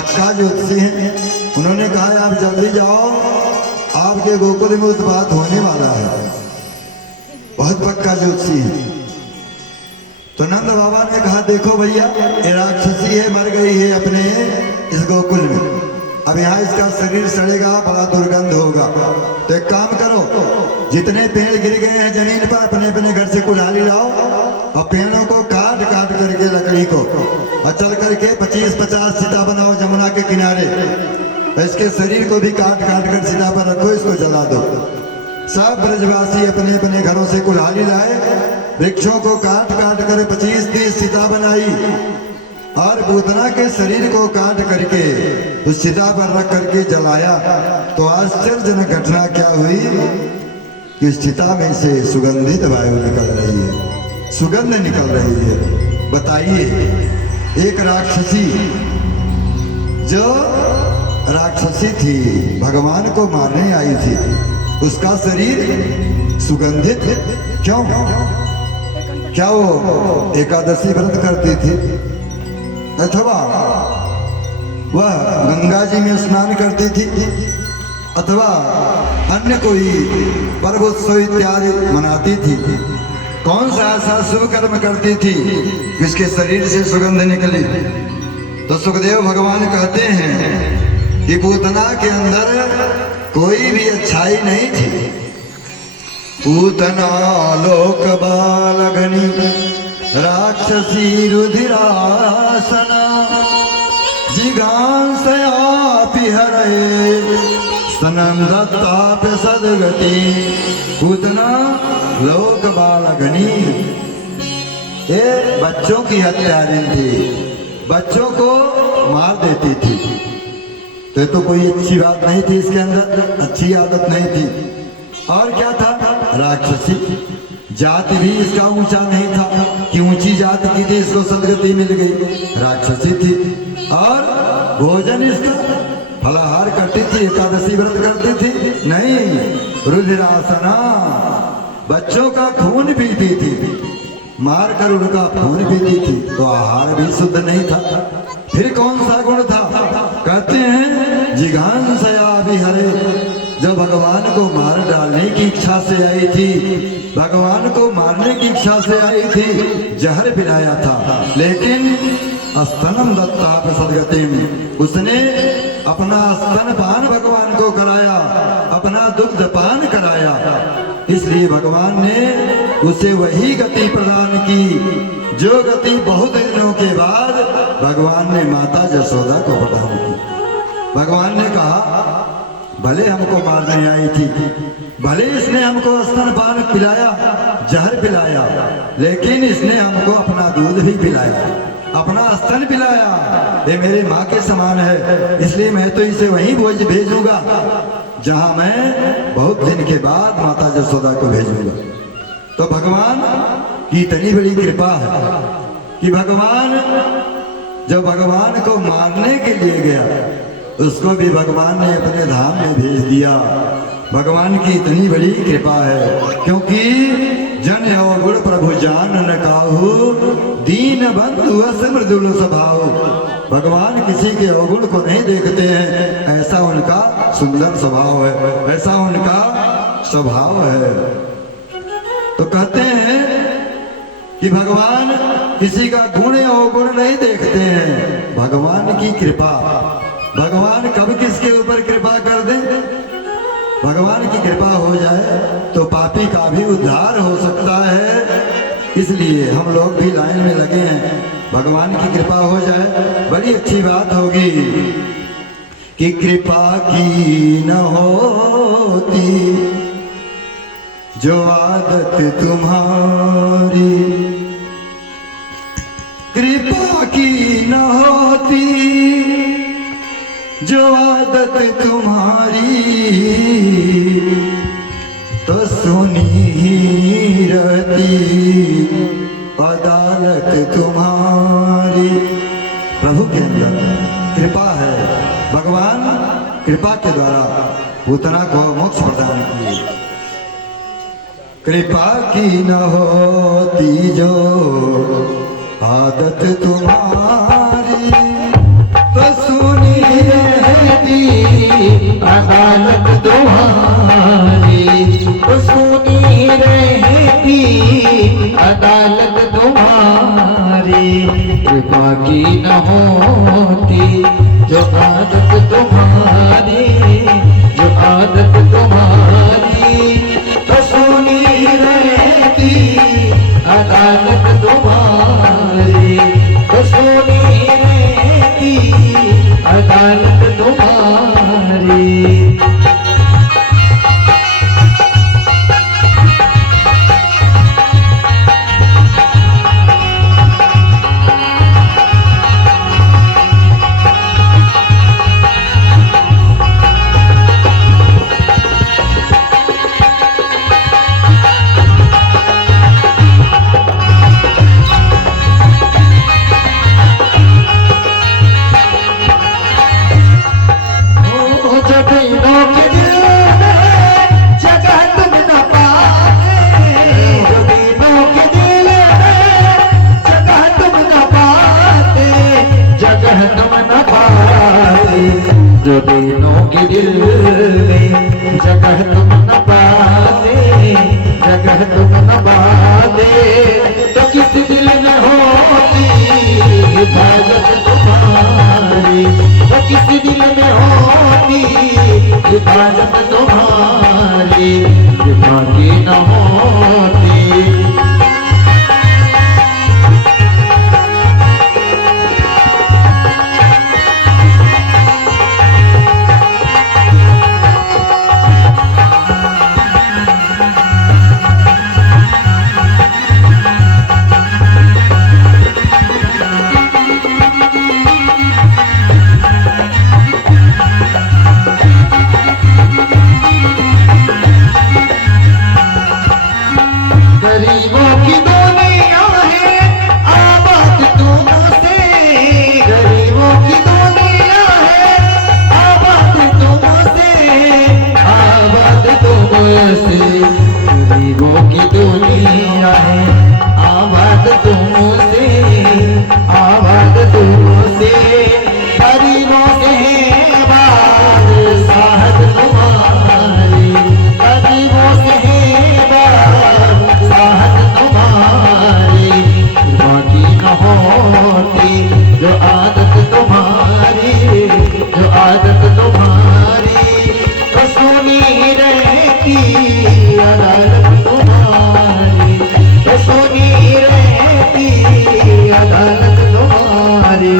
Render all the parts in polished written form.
पक्का ज्योतिषी हैं। उन्होंने कहा आप जल्दी जाओ, आपके गोकुल में उत्पात होने वाला है। बहुत पक्का ज्योतिषी है। तो नंद बाबा ने कहा देखो भैया, ये राक्षसी है, मर गई है अपने इस गोकुल में, अब यहाँ इसका शरीर सड़ेगा, बड़ा दुर्गंध होगा। तो एक काम करो, जितने पेड़ गिर गए हैं जमीन पर अपने अपने घर से कुल्हाड़ी लाओ और पेड़ों को काट काट करके लकड़ी को और चल करके 25-50 सीता बनाओ जमुना के किनारे। इसके शरीर को भी काट काट कर सीता पर रखो, इसको जला दो। सब ब्रजवासी अपने अपने घरों से कुल्हाड़ी लाए, वृक्षों को काट काट कर 25-30 सीता बनाई और पूतना के शरीर को काट करके उस सीता पर रख करके जलाया। तो आश्चर्यजनक घटना क्या हुई कि सीता में से सुगंधित वायु निकल रही है, सुगंध निकल रही है। बताइए, एक राक्षसी जो राक्षसी थी, भगवान को मारने आई थी, उसका शरीर सुगंधित क्यों? क्या वो एकादशी व्रत करती थी, अथवा वह गंगा जी में स्नान करती थी, अथवा अन्य कोई पर्व उत्सव इत्यादि मनाती थी? कौन सा ऐसा शुभ कर्म करती थी जिसके शरीर से सुगंध निकली? तो सुखदेव भगवान कहते हैं कि पूतना के अंदर कोई भी अच्छाई नहीं थी। पूतना लोक बालगनी राक्षसी रुधिरासना जिगांसयापि हरे सनंदताप सदगति। पूतना लोक बालगनी, ये बच्चों की हत्यारिन थी, बच्चों को मार देती थी। तो कोई अच्छी बात नहीं थी, इसके अंदर अच्छी आदत नहीं थी। और क्या था? राक्षसी। जाति भी इसका ऊंचा नहीं था कि ऊंची जाति की थी, इसको सदगति मिल गई, राक्षसी थी। और भोजन इसका फलाहार करती थी, एकादशी व्रत करती थी नहीं, रुधिरासना, बच्चों का खून पीती थी, मार कर उनका खून पीती थी। तो आहार भी शुद्ध नहीं था। फिर कौन सा गुण था? कहते हैं जिघांसया विहरे, जब भगवान को मार डालने की इच्छा से आई थी, भगवान को मारने की इच्छा से आई थी, जहर पिलाया था, लेकिन स्तनम दत्ता सदगतिम, उसने अपना स्तनपान भगवान को कराया, अपना दुग्ध पान कराया। इसलिए भगवान ने उसे वही गति प्रदान की जो गति बहुत दिनों के बाद भगवान ने माता जसोदा को प्रदान की। भगवान ने कहा भले हमको मारने आई थी, भले इसने हमको स्तनपान पिलाया, जहर पिलाया, लेकिन इसने हमको अपना दूध भी पिलाया, अपना स्तन पिलाया। ये मेरी माँ के समान है, इसलिए मैं तो इसे वहीं भेजूंगा जहां मैं बहुत दिन के बाद माता जसोदा को भेजूंगा। तो भगवान की इतनी बड़ी कृपा है कि भगवान जब भगवान को मारने के लिए गया, उसको भी भगवान ने अपने धाम में भेज दिया। भगवान की इतनी बड़ी कृपा है, क्योंकि जन अवगुण प्रभु जान न काहू, दीन बंधु अस मृदुल स्वभाव। भगवान किसी के अवगुण को नहीं देखते हैं, ऐसा उनका सुंदर स्वभाव है, ऐसा उनका स्वभाव है। तो कहते हैं कि भगवान किसी का गुण या अवगुण नहीं देखते हैं, भगवान की कृपा। भगवान कब किसके ऊपर कृपा कर दे? भगवान की कृपा हो जाए तो पापी का भी उद्धार हो सकता है। इसलिए हम लोग भी लाइन में लगे हैं, भगवान की कृपा हो जाए, बड़ी अच्छी बात होगी। कि कृपा की न होती जो आदत तुम्हारी, कृपा की न होती जो आदत तुम्हारी, तो सुनी ही रहती अदालत तुम्हारी। प्रभु के अंदर कृपा है, भगवान कृपा के द्वारा पूतना को मोक्ष प्रदान किए। कृपा की न होती जो आदत तुम्हारी, तो सुनी अदालत तुम्हारी, तो सुनी रहती अदालत तुम्हारी, कृपा की न होती जो आदत तुम्हारी, जो आदत तुम्हारी, तो सुनी रहती अदालत तुम्हारी, तो सुनी रहती अदालत तुम्हारी। जो दिनों के दिल में जगह तुम न पाते, जगह तुम न पाते, तो किस दिल में होती हिफाजत तुम्हारी, तो किस दिल में होती हिफाजत तुम्हारी, कृपा की न होती। गरीबों की दुनिया है आबाद तुमसे, गरीबों की दुनिया है आबाद तुमसे, आबाद तुमसे, गरीबों की दुनिया है आबाद तुमसे, आबाद तुमसे, गरीबों से है बात साहब तुम्हारी, गरीबों से है बात साहब तुम्हारी, कृपा की न होती जो आदत तुम्हारी, जो आदत तुम्हारी, तो सुनी रहती अदालत तुम्हारी, तो सुनी रहती अदालत तुम्हारी।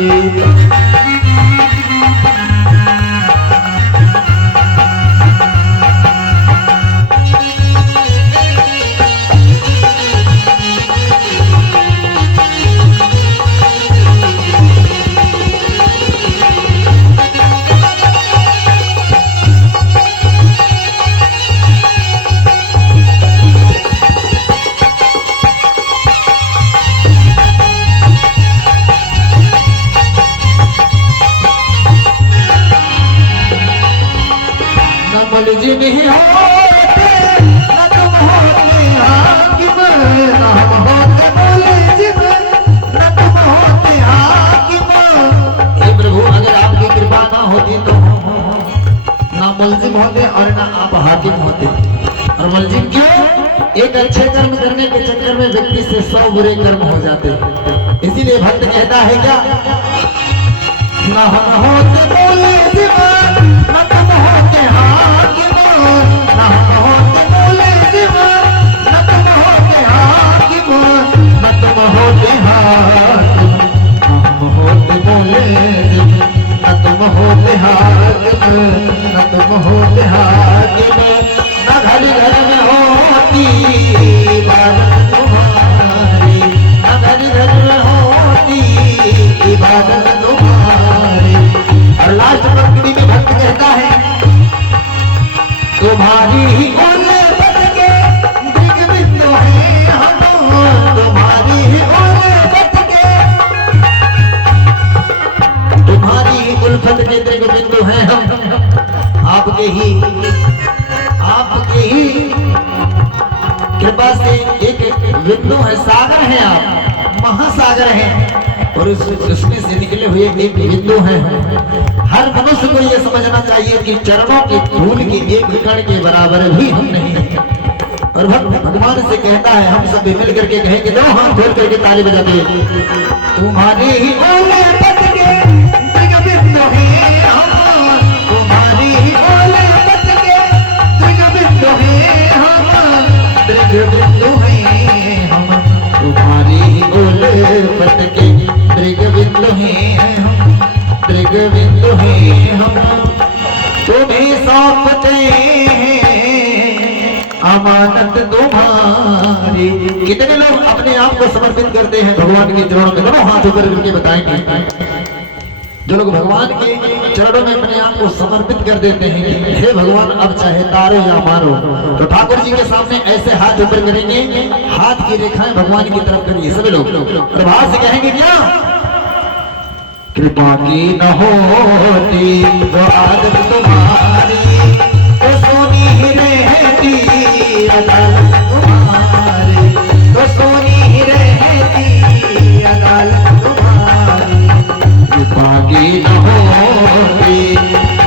मुलजिम ही होते न तुम होते हाकिम, न हम होते मुलजिम न तुम होते हाकिम। हे प्रभु, अगर आपकी कृपा ना होती तो हम ना मुलजिम होते और ना आप हाकिम होते। और मुलजिम क्यों? एक अच्छे कर्म करने के चक्कर में व्यक्ति से 100 बुरे कर्म हो जाते। इसीलिए भक्त कहता है क्या, ना हम होते मुलजिम न तुम होते हाकिम, ना हम होते मुलजिम न तुम होते हाकिम, न तुम होते हाकिम, हम होते मुलजिम न तुम होते हाकिम, न तुम होते हाकिम, न घर घर में होती इबादत तुम्हारी, न घर घर में होती इबादत तुम्हारी। और लास्ट पंक्ति में भक्त कहता है, तुम्हारी ही उल्फत के दिग्बिंदु हैं हम, तुम्हारी ही उल्फत के, तुम्हारी ही उल्फत के दिग्बिंदु हैं हम, आपके ही कृपा से एक बिंदु है, सागर है, आप महासागर हैं। और उसमें से निकले हुए एक बिंदु हैं। हर मनुष्य को यह समझना चाहिए कि चरणों की धूल के एक कण के बराबर भी हम नहीं हैं। और भगवान से कहता है, हम सब मिल करके कहें कि दो हाथ खोल करके ताली बजाते, तुम्हारे ही ओले पट के मृग बिंदु हैं हम, तुम्हारे ही ओले पट के मृग बिंदु हैं हम, मृग बिंदु हैं हम, तुम्हारे ही ओले पट के मृग बिंदु हैं हम, मृग बिंदु हैं हम, तुम्हें सौंपते हैं अमानत तुम्हारी। कितने लोग अपने आप को समर्पित करते हैं भगवान के चरणों में? दोनों हाथ ऊपर करके बताएंगे। जो लोग भगवान के चरणों में अपने आप को समर्पित कर देते हैं कि हे भगवान अब चाहे तारो या मारो, तो ठाकुर जी के सामने ऐसे हाथ ऊपर करेंगे, हाथ की रेखाएं भगवान की तरफ करिए सभी लोग, प्रभाव से कहेंगे क्या? कृपा की न होती वो आदत तुम्हारी, तो सोनी ही रहती अदालत तुम्हारी, तो सोनी ही रहती अदालत तुम्हारी। कृपा की न होती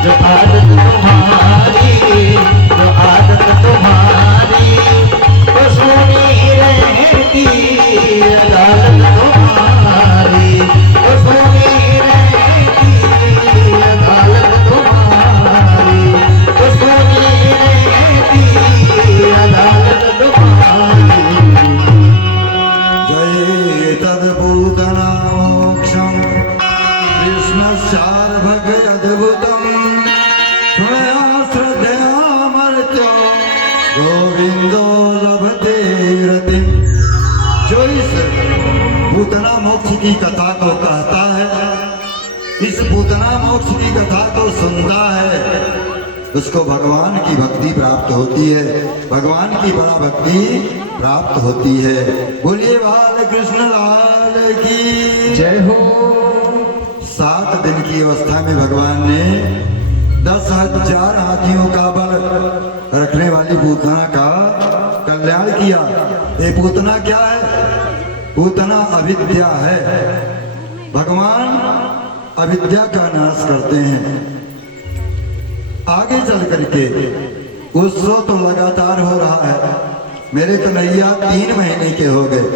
जो आदत तुम्हारी, जो आदत तुम्हारी, तो सोनी ही रहती अदालत तुम्हारी, तो सोनी ही रहती अदालत तुम्हारी, तो सोनी ही रहती अदालत तुम्हारी। जय तद्भूतना मोक्षम कृष्णश्चार्भग अद्भुतम त्वया श्रद्धयामर्त्य गोविंदो लभते रतिम। जो इस पूतना मोक्ष की कथा को कहता है, इस पूतना मोक्ष की कथा को सुनता है, उसको भगवान की भक्ति प्राप्त होती है, भगवान की बड़ा भक्ति प्राप्त होती है। बोलिए बाल कृष्ण लाल की जय हो। 7 दिन की अवस्था में भगवान ने 10,000 हाथियों का बल रखने वाली पूतना का कल्याण किया। ये पूतना क्या है? पूतना अविद्या है। भगवान अविद्या का नाश करते हैं। आगे चल करके उत्सव तो लगातार हो रहा है। मेरे कन्हैया 3 महीने के हो गए।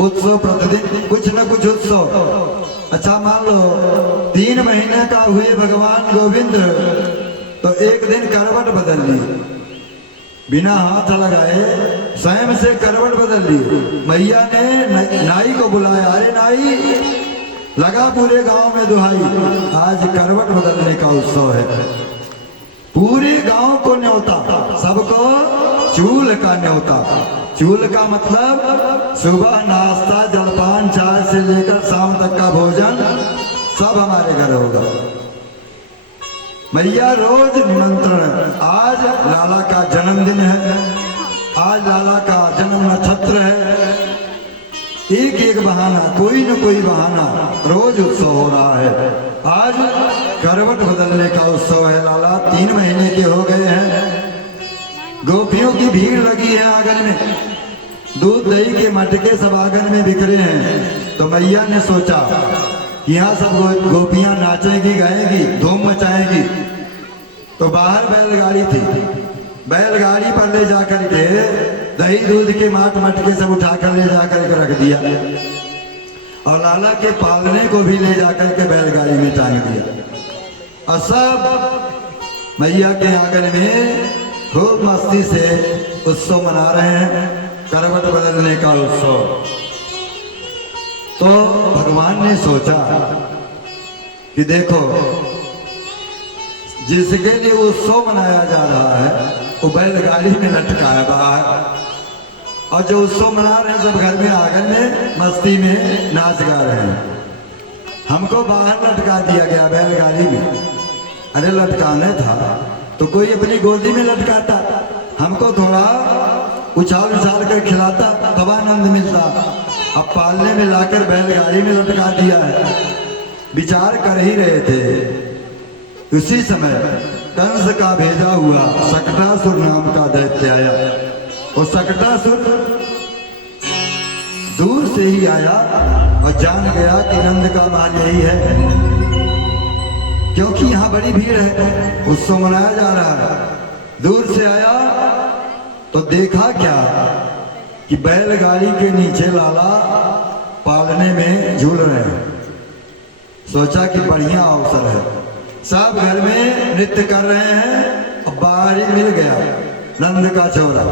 उत्सव प्रतिदिन कुछ न कुछ उत्सव। अच्छा मान लो 3 महीने का हुए भगवान गोविंद, तो एक दिन करवट बदल ली, बिना हाथ लगाए स्वयं से करवट बदल ली। मैया ने नाई को बुलाया, अरे नाई, लगा पूरे गांव में दुहाई, आज करवट बदलने का उत्सव है। पूरे गांव को न्योता, सबको चूल का न्योता। चूल का मतलब सुबह नाश्ता, जलपान, चाय से लेकर शाम तक का भोजन सब हमारे घर होगा। मैया रोज निमंत्रण। आज लाला का जन्मदिन है, आज लाला का जन्म नक्षत्र है। एक एक बहाना, कोई न कोई बहाना, रोज उत्सव हो रहा है। आज करवट बदलने का उत्सव है। लाला 3 महीने के हो गए हैं। गोपियों की भीड़ लगी है आंगन में, दूध दही के मटके सब आंगन में बिखरे हैं। तो मैया ने सोचा कि यहाँ सब गोपियां नाचेगी, गाएगी, धूम मचाएगी। तो बाहर बैलगाड़ी थी, बैलगाड़ी पर ले जाकर के दही दूध के मटके सब उठाकर ले जाकर के रख दिया, और लाला के पालने को भी ले जाकर के बैलगाड़ी में टांग दिया। और सब मैया के आंगन में खूब मस्ती से उत्सव मना रहे हैं, करवट बदलने का उत्सव। तो भगवान ने सोचा कि देखो, जिसके लिए उत्सव मनाया जा रहा है वो बैलगाड़ी में लटका है बाहर, और जो उत्सव मना रहे हैं सब घर में आंगन में मस्ती में नाच गा रहे हैं। हमको बाहर लटका दिया गया बैलगाड़ी में। अरे लटकाने था तो कोई अपनी गोदी में लटकाता, हमको थोड़ा उछाल उछाल कर खिलाता, तब आनंद मिलता। अब पालने में लाकर बैलगाड़ी में लटका दिया है। विचार कर ही रहे थे, उसी समय कंस का भेजा हुआ सकटासुर नाम का दैत्य आया। वो सकटासुर दूर से ही आया और जान गया कि नंद का महल यही है, क्योंकि यहाँ बड़ी भीड़ है, उत्सव मनाया जा रहा है। दूर से आया तो देखा क्या कि बैलगाड़ी के नीचे लाला पालने में झूल रहे हैं। सोचा कि बढ़िया अवसर है, सब घर में नृत्य कर रहे हैं, अब बाहर ही मिल गया नंद का चौरा,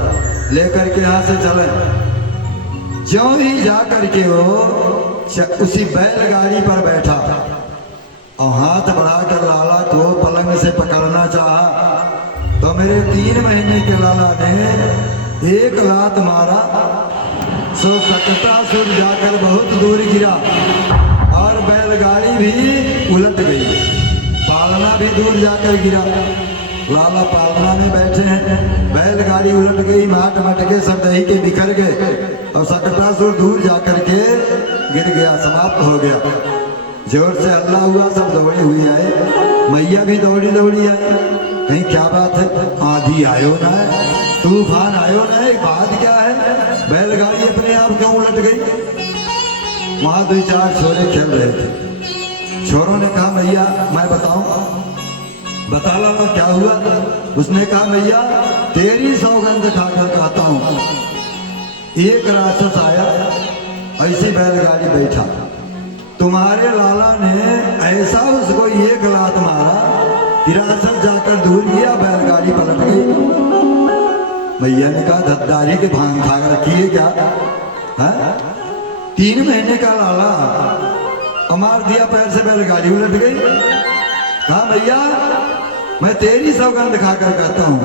लेकर के यहाँ से चले। ज्यों ही जा करके वो उसी बैलगाड़ी पर बैठा और हाथ बढ़ाकर लाला को पलंग से पकड़ना चाहा, तो मेरे 3 महीने के लाला ने एक लात मारा, सो सकटासुर जाकर बहुत दूर गिरा और बैलगाड़ी भी उलट गई, पालना भी दूर जाकर गिरा। लाला पालना में बैठे हैं, बैलगाड़ी उलट गई, माट मटके सब दही के बिखर गए और सकटासुर दूर जाकर के गिर गया, समाप्त हो गया। जोर से हल्ला हुआ, सब दौड़े हुए आए, मैया भी दौड़ी दौड़ी आई, कहीं क्या बात है, आंधी आयो ना है, तूफान आयो ना है, बात क्या है, बैलगाड़ी अपने आप क्यों उलट गई। वहां 2-4 छोरे खेल रहे थे। छोरों ने कहा मैया मैं बताऊं, बता लाला क्या हुआ। उसने कहा मैया तेरी सौगंध खाकर कहता हूं, एक राक्षस आया, ऐसी बैलगाड़ी बैठा, तुम्हारे लाला ने ऐसा उसको एक लात मारा कि राक्षस जाकर दूर गया, बैलगाड़ी पलट गई। मैया ने कहा धद्दारी के भांग खा रखी है क्या है? 3 महीने का लाला मार दिया, पैर से बैलगाड़ी उलट गई। कहा मैया मैं तेरी सौगंध खाकर कहता हूँ,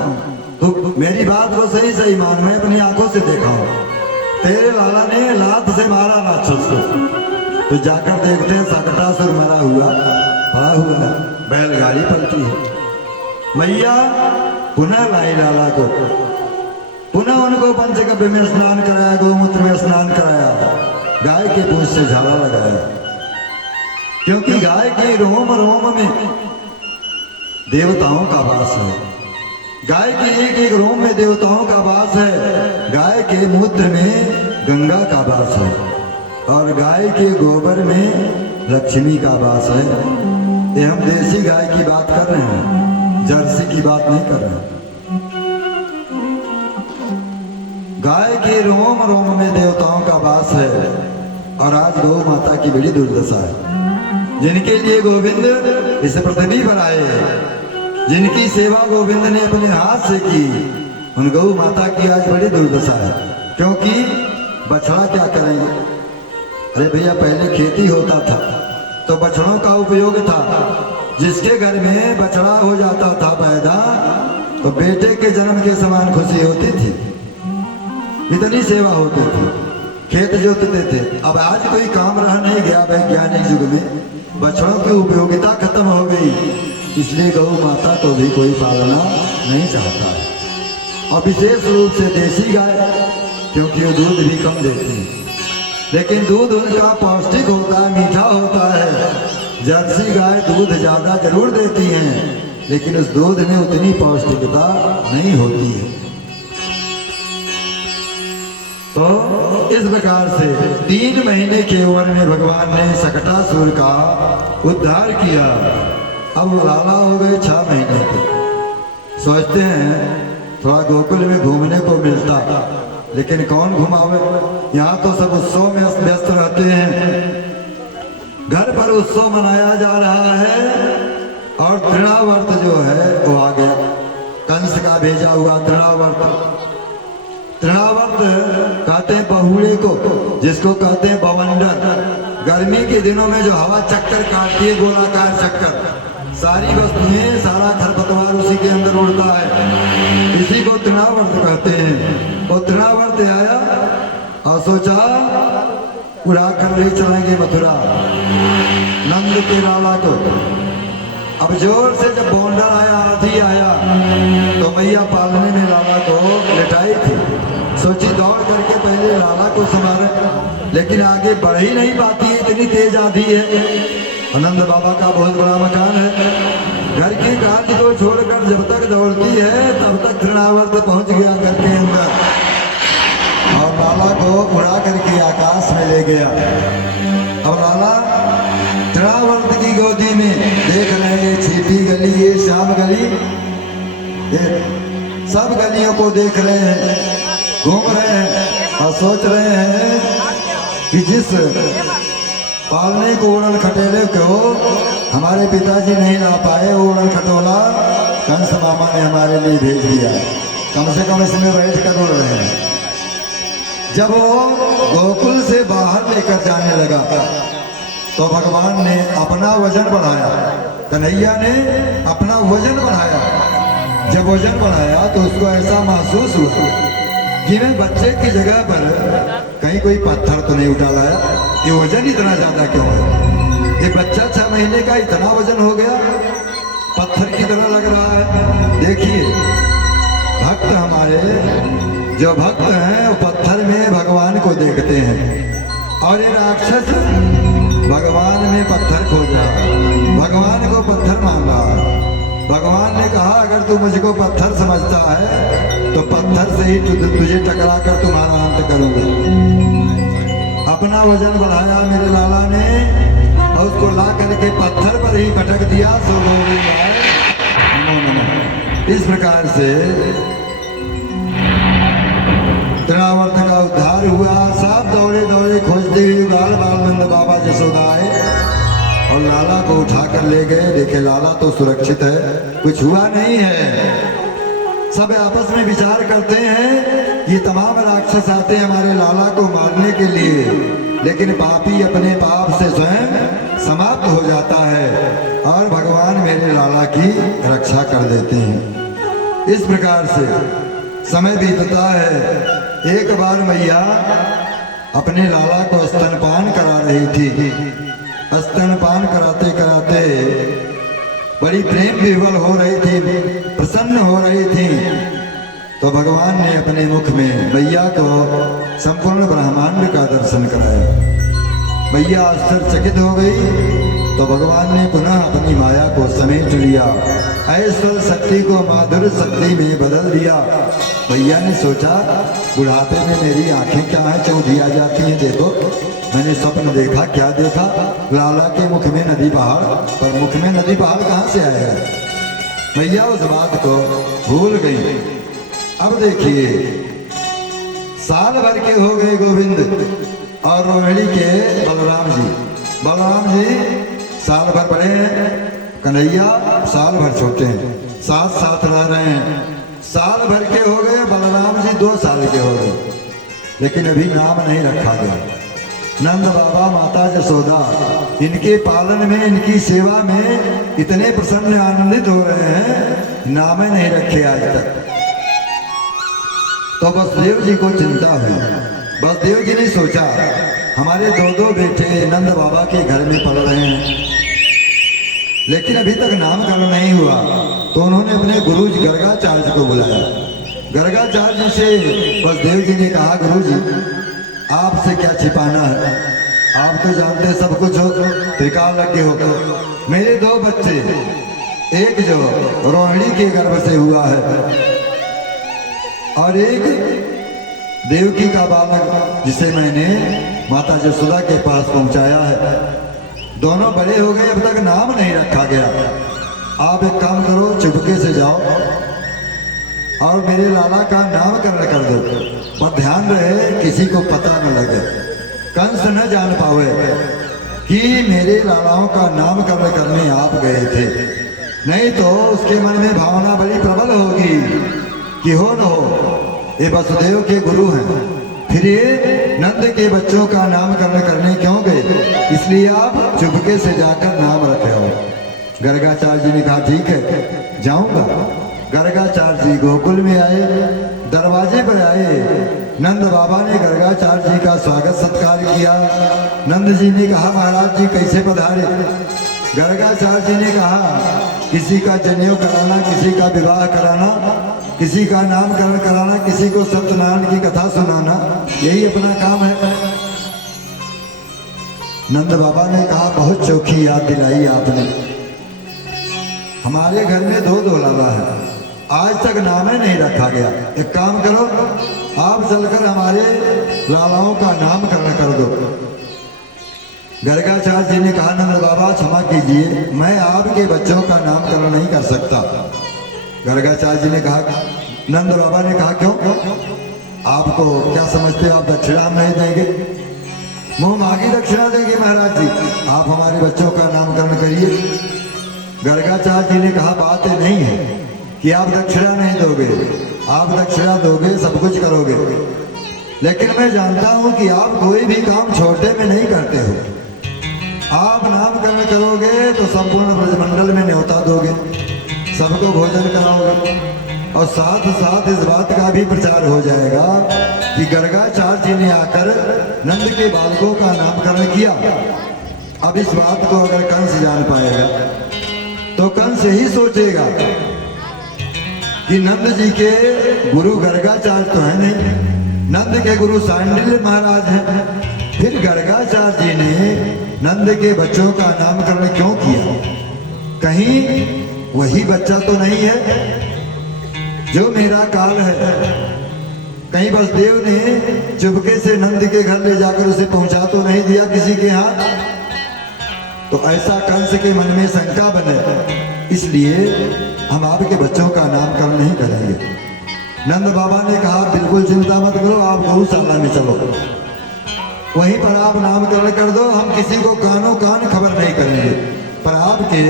तो मेरी बात को सही सही मान, मैं अपनी आंखों से देखा हूँ, तेरे लाला ने लात से मारा राक्षस को। तो जाकर देखते हैं सकटासुर मरा हुआ पड़ा हुआ है, बैलगाड़ी पलटी है। मैया पुनः लाई लाला को, पुनः उनको पंचगव्य में स्नान कराया, गौमूत्र में स्नान कराया, गाय के पूंछ से झाला लगाया, क्योंकि गाय के रोम रोम में देवताओं का वास है, गाय के एक एक रोम में देवताओं का वास है, गाय के मूत्र में गंगा का वास है और गाय के गोबर में लक्ष्मी का वास है। ये हम देसी गाय की बात कर रहे हैं, जर्सी की बात नहीं कर रहे हैं। गाय के रोम रोम में देवताओं का वास है और आज गौ माता की बड़ी दुर्दशा है। जिनके लिए गोविंद इस पृथ्वी पर आए, जिनकी सेवा गोविंद ने अपने हाथ से की, उन गौ माता की आज बड़ी दुर्दशा है। क्योंकि बछड़ा क्या करेंगे? अरे भैया पहले खेती होता था तो बछड़ों का उपयोग था, जिसके घर में बछड़ा हो जाता था पैदा तो बेटे के जन्म के समान खुशी होती थी, इतनी सेवा होती थी, खेत जोतते थे। अब आज कोई काम रहा नहीं गया वैज्ञानिक युग में, बछड़ों की उपयोगिता खत्म हो गई, इसलिए गौ माता को भी कोई पालना नहीं चाहता है। और विशेष रूप से देसी गाय, क्योंकि वो दूध भी कम देती है, लेकिन दूध उनका पौष्टिक होता है, मीठा होता है। जर्सी गाय दूध ज्यादा जरूर देती हैं, लेकिन उस दूध में उतनी पौष्टिकता नहीं होती है। तो इस प्रकार से 3 महीने की उम्र में भगवान ने सकटासुर का उद्धार किया। अब लाला हो गए 6 महीने के। सोचते हैं थोड़ा गोकुल में घूमने को मिलता, लेकिन कौन घुमावे, यहाँ तो सब उत्सव में व्यस्त रहते हैं। घर पर उत्सव मनाया जा रहा है और तृणावर्त जो है वो आ गया, कंस का भेजा हुआ तृणावर्त। तृणावर्त कहते हैं बहुड़े को, जिसको कहते हैं बवंडर। गर्मी के दिनों में जो हवा चक्कर काटती है, गोलाकार चक्कर, सारी वस्तुएं सारा खरपतवार उसी के अंदर उड़ता है, इसी को तृणावर्त कहते हैं। वो तृणावर्त आया और सोचा उड़ा कर ले चलेंगे मथुरा नंद के लाला को। अब जोर से जब बौंडर आया, हाथी आया, तो मैया पालने में लाला को लिटाई थी। सोची दौड़ करके पहले लाला को संभाले, लेकिन आगे बढ़ ही नहीं पाती है, इतनी तेज आंधी है। आनंद बाबा का बहुत बड़ा मकान है, घर के कार्य को छोड़कर जब तक दौड़ती है तब तक तृणावर्त पहुंच गया घर के अंदर और लाला को उड़ा करके आकाश में ले गया। अब लाला तृणावर्त की गोदी में देख रहे हैं, छिपी गली, ये श्याम गली, ये सब गलियों को देख रहे हैं, घूम रहे हैं और सोच रहे हैं कि जिस पालने को उड़न खटेले को हमारे पिताजी नहीं ला पाए, वो उड़न खटोला कंस मामा ने हमारे लिए भेज दिया। कम से कम इसमें बैठ कर उड़ रहे हैं। जब वो गोकुल से बाहर लेकर जाने लगा तो भगवान ने अपना वजन बढ़ाया, कन्हैया ने अपना वजन बढ़ाया। जब वजन बढ़ाया तो उसको ऐसा महसूस हुआ कि मैं बच्चे की जगह पर कहीं कोई पत्थर तो नहीं उठा लाया, ये वजन इतना ज्यादा क्यों है? ये बच्चा 6 महीने का इतना वजन हो गया, पत्थर की तरह लग रहा है। देखिए भक्त हमारे जो भक्त हैं वो पत्थर में भगवान को देखते हैं और ये राक्षस भगवान में पत्थर खोज रहा, भगवान को पत्थर मान रहा। भगवान ने कहा अगर तू मुझको पत्थर समझता है तो पत्थर से ही तुझे टकरा कर तुम्हारा अंत करूंगा। अपना वजन बढ़ाया मेरे लाला ने और उसको ला करके पत्थर पर ही पटक दिया। सो इस प्रकार से तृणावर्त का उद्धार हुआ। सब दौड़े दौड़े खोजते हुए युगाल बालनंद बाबा जसोदा आए और लाला को उठाकर ले गए। देखे लाला तो सुरक्षित है, कुछ हुआ नहीं है। सब आपस में विचार करते हैं ये तमाम राक्षस आते हैं हमारे लाला को मारने के लिए, लेकिन पापी अपने पाप से स्वयं समाप्त हो जाता है और भगवान मेरे लाला की रक्षा कर देते हैं। इस प्रकार से समय बीतता है। एक बार मैया अपने लाला को स्तनपान करा रही थी। स्तनपान कराते कराते बड़ी प्रेम विह्वल हो रही थी, प्रसन्न हो रही थी, तो भगवान ने अपने मुख में मैया को संपूर्ण ब्रह्मांड का दर्शन कराया। मैया आश्चर्यचकित हो गई तो भगवान ने पुनः अपनी माया को समेट लिया, ऐश्वर्य शक्ति को माधुर्य शक्ति में बदल दिया। मैया ने सोचा बुढ़ापे में मेरी आंखें क्या है क्यों दिया जाती हैं? देखो मैंने स्वप्न देखा, क्या देखा? लाला के मुख में नदी पहाड़, पर मुख में नदी पहाड़ कहाँ से आएगा? मैया उस बात को भूल गई। अब देखिए साल भर के हो गए गोविंद और रोहिणी के बलराम जी। बलराम जी साल भर बड़े हैं, कन्हैया साल भर छोटे हैं, साथ साथ रह रहे हैं। साल भर के हो गए, बलराम जी 2 साल के हो गए, लेकिन अभी नाम नहीं रखा गया। नंद बाबा माता जसोदा इनके पालन में, इनकी सेवा में इतने प्रसन्न आनंदित हो रहे हैं, नाम नहीं रखे आज तक। तो वसुदेव जी को चिंता हुई। वसुदेव जी ने सोचा हमारे 2 बेटे नंद बाबा के घर में पल रहे हैं, लेकिन अभी तक नामकरण नहीं हुआ। तो उन्होंने अपने गुरु जी गर्गाचार्य को बुलाया। गर्गाचार्य से वसुदेव जी ने कहा गुरु जी आपसे क्या छिपाना है, आप तो जानते सब कुछ हो, त्रिकालज्ञ हो। मेरे 2 बच्चे, एक जो रोहिणी के गर्भ से हुआ है और एक देवकी का बालक जिसे मैंने माता जसोदा के पास पहुंचाया है। दोनों बड़े हो गए, अब तक नाम नहीं रखा गया। आप एक काम करो, चुपके से जाओ और मेरे लाला का नामकरण कर दो, पर ध्यान रहे किसी को पता न लगे, कंस न जान पावे कि मेरे लालाओं का नामकरण करने आप गए थे। नहीं तो उसके मन में भावना बड़ी प्रबल होगी कि हो न हो ये वसुदेव के गुरु हैं, फिर ये नंद के बच्चों का नामकरण करने क्यों गए? इसलिए आप चुपके से जाकर नाम रखे हो। गर्गाचार्य जी ने कहा ठीक है जाऊंगा। गर्गाचार्य जी गोकुल में आए, दरवाजे पर आए। नंद बाबा ने गर्गाचार्य जी का स्वागत सत्कार किया। नंद जी ने कहा महाराज जी कैसे पधारे? गर्गाचार्य जी ने कहा किसी का जनेऊ कराना, किसी का विवाह कराना, किसी का नामकरण कराना, किसी को सत्यनारायण की कथा सुनाना, यही अपना काम है। नंद बाबा ने कहा बहुत चौखी याद दिलाई आपने। हमारे घर में 2 लाला है, आज तक नाम ही नहीं रखा गया। एक काम करो, आप चलकर हमारे लालाओं का नामकरण कर दो। गर्गाचार्य जी ने कहा, नंद बाबा क्षमा कीजिए, मैं आपके बच्चों का नामकरण नहीं कर सकता। गर्गाचार्य जी ने कहा, नंद बाबा ने कहा, क्यों? आपको क्या समझते, आप दक्षिणा हम नहीं देंगे? मुंह मांगी दक्षिणा देंगे महाराज जी, आप हमारे बच्चों का नामकरण करिए। गर्गाचार्य जी ने कहा, बात नहीं है कि आप दक्षिणा नहीं दोगे, आप दक्षिणा दोगे, सब कुछ करोगे, लेकिन मैं जानता हूं कि आप कोई भी काम छोटे में नहीं करते हो। आप नामकरण करोगे तो संपूर्ण ब्रजमंडल में न्योता दोगे, सबको भोजन कराओगे, और साथ साथ इस बात का भी प्रचार हो जाएगा कि गर्गाचार्य जी ने आकर नंद के बालकों का नामकरण किया। अब इस बात को अगर कंस जान पाएगा तो कंस यही सोचेगा कि नंद जी के गुरु गर्गाचार्य तो है नहीं, नंद के गुरु सांडिल्य महाराज हैं, फिर गर्गाचार्य जी ने नंद के बच्चों का नामकरण क्यों किया? कहीं वही बच्चा तो नहीं है जो मेरा काल है? कहीं वसुदेव ने चुपके से नंद के घर ले जाकर उसे पहुंचा तो नहीं दिया किसी के हाथ? तो ऐसा कंस के मन में शंका बने, इसलिए हम आपके बच्चों का नामकरण नहीं करेंगे। नंद बाबा ने कहा, बिल्कुल चिंता मत करो, आप गौशाला में चलो, वहीं पर आप नामकरण कर दो, हम किसी को कानों कान खबर नहीं करेंगे, पर आपके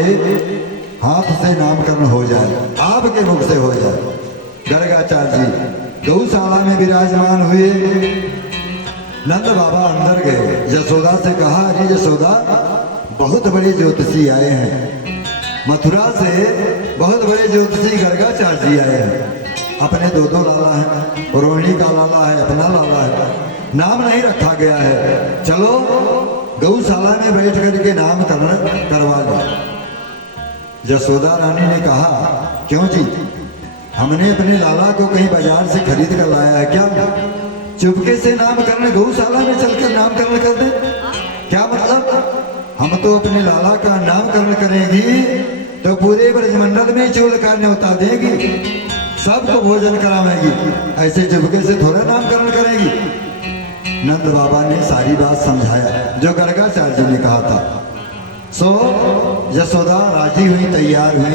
हाथ से नामकरण हो जाए, आपके मुख से हो जाए। गर्गाचार्य जी गौशाला में विराजमान हुए। नंद बाबा अंदर गए, यशोदा से कहा, अरे यशोदा, बहुत बड़े ज्योतिषी आए हैं, मथुरा से बहुत बड़े ज्योतिषी गर्गाचार्य जी आए हैं। अपने दो लाला हैं, रोहिणी का लाला है, अपना लाला है, नाम नहीं रखा गया है, चलो गौशाला में बैठ करके नामकरण करवा लो। यशोदा रानी ने कहा, क्यों जी, हमने अपने लाला को कहीं बाजार से खरीद कर लाया है क्या? चुपके से नामकरण गौशाला में चलकर नामकरण कर दे? क्या मतलब? हम तो अपने लाला का नामकरण करेंगी तो पूरे ब्रजमंडल में चूल का न्योता देगी, सबको भोजन करावेगी, ऐसे चुपके से थोड़ा नामकरण करेगी? नंद बाबा ने सारी बात समझाया जो गर्गाचार्य जी ने कहा था। सो यशोदा राजी हुई, तैयार हुई,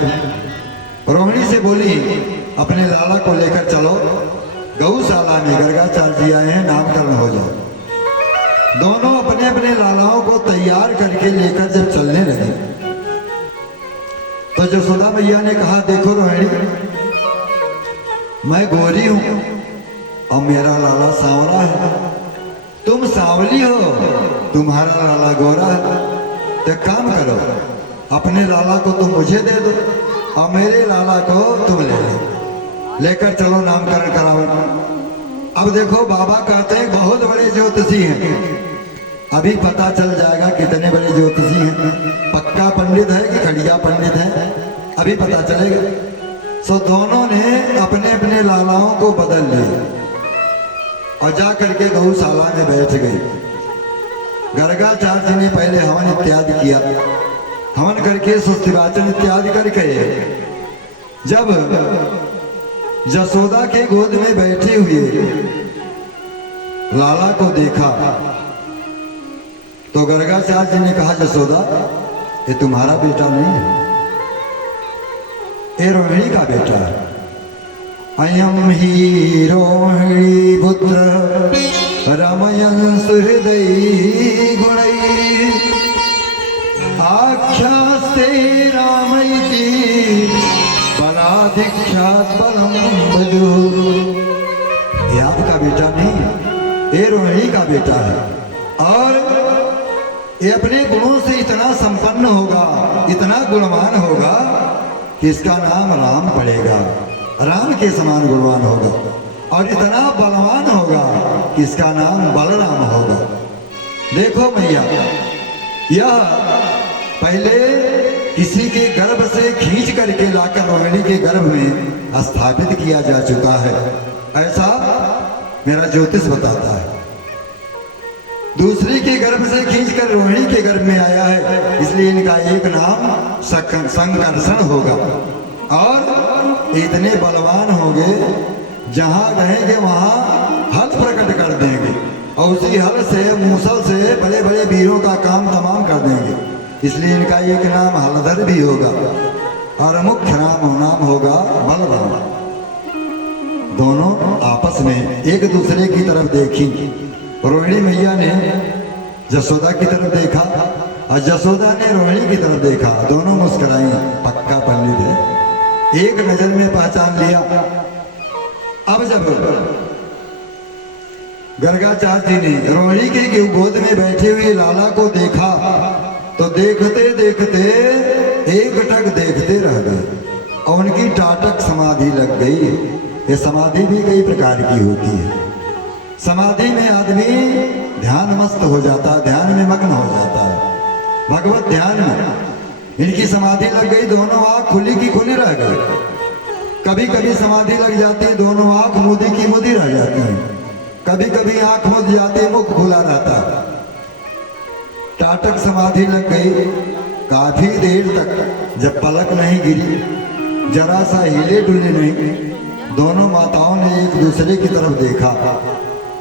रोहिणी से बोली, अपने लाला को लेकर चलो गौशाला में, गर्गाचार्य जी आए हैं, नामकरण हो जाए। दोनों अपने अपने लालाओं को तैयार करके लेकर जब चलने लगे तो यशोदा मैया ने कहा, देखो रोहिणी, मैं गोरी हूं और मेरा लाला सांवला है, तुम सांवली हो, तुम्हारा लाला गोरा है, तो काम करो, अपने लाला को तुम मुझे दे दो और मेरे लाला को तुम ले लो, लेकर चलो नामकरण कराओ। अब देखो, बाबा कहते हैं बहुत बड़े ज्योतिषी हैं, अभी पता चल जाएगा कितने बड़े ज्योतिषी हैं, पक्का पंडित है कि खड़िया पंडित है, अभी पता चलेगा। सो दोनों ने अपने अपने लालाओं को बदल लिया और जा करके गौशाला में बैठ गए। गर्गाचार्य जी ने पहले हवन इत्यादि किया, हवन करके सुस्तिवाचन इत्यादि करके जब यशोदा के गोद में बैठे हुए लाला को देखा तो गर्गाचार्य जी ने कहा, यशोदा, ये तुम्हारा बेटा नहीं है, ये रोहिणी का बेटा है। अयम ही रोहिणी पुत्र रमयन सुहृदय गुणै आख्यास्ते रामैति बलाधिख्यात बलम बजो। ये आपका बेटा नहीं, ये रोहिणी का बेटा है, और ये अपने गुणों से इतना संपन्न होगा, इतना गुणवान होगा कि इसका नाम राम पड़ेगा, राम के समान गुणवान होगा, और इतना बलवान होगा कि इसका नाम बलराम होगा। देखो मैया, यह पहले किसी के गर्भ से खींच करके लाकर रोहिणी के गर्भ में स्थापित किया जा चुका है, ऐसा मेरा ज्योतिष बताता है। दूसरी के गर्भ से खींचकर रोहिणी के गर्भ में आया है, इसलिए इनका एक नाम संकर्षण होगा, और इतने बलवान होंगे, जहां रहेंगे वहां हल प्रकट कर देंगे और उसी हल से मूसल से बड़े बड़े वीरों का काम तमाम कर देंगे। इसलिए इनका एक नाम हलधर भी होगा और मुख्य नाम होगा बलराम। दोनों आपस में एक दूसरे की तरफ देखी। रोहिणी मैया ने जसोदा की तरफ देखा और जसोदा ने रोहिणी की तरफ देखा। दोनों मुस्कुराई। पक्का पंडित है, एक नजर में पहचान लिया। अब जब गर्गाचार्य जी ने रोहिणी के गोद में बैठे हुए लाला को देखा तो देखते देखते एक टक देखते रह गए और उनकी टाटक समाधि लग गई। ये समाधि भी कई प्रकार की होती है। समाधि में आदमी ध्यान मस्त हो जाता है, ध्यान में मग्न हो जाता है, भगवत ध्यान में। इनकी समाधि लग गई, दोनों आंख खुली की खुली रह गई। कभी कभी समाधि लग जाती है, दोनों आंख मुदी की मुदी रह जाती है। कभी कभी आंख मुद जाती, मुख खुला रहता। टाटक समाधि लग गई। काफी देर तक जब पलक नहीं गिरी, जरा सा हिले डुले नहीं, दोनों माताओं ने एक दूसरे की तरफ देखा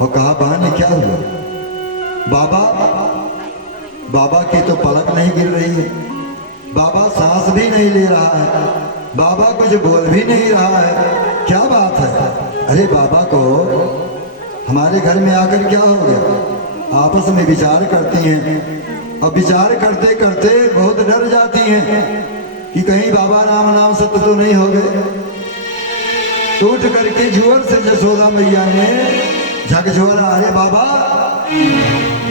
और कहा, बहन क्या हुआ? बाबा की तो पलक नहीं गिर रही है, बाबा सांस भी नहीं ले रहा है, बाबा कुछ बोल भी नहीं रहा है, क्या बात है? अरे बाबा को हमारे घर में आकर क्या हो गया? आपस में विचार करती हैं और विचार करते करते बहुत डर जाती हैं कि कहीं बाबा नाम सत्य तो नहीं हो गए। टूट करके जोर से जसोदा मैया ने झकझोरा। अरे बाबा!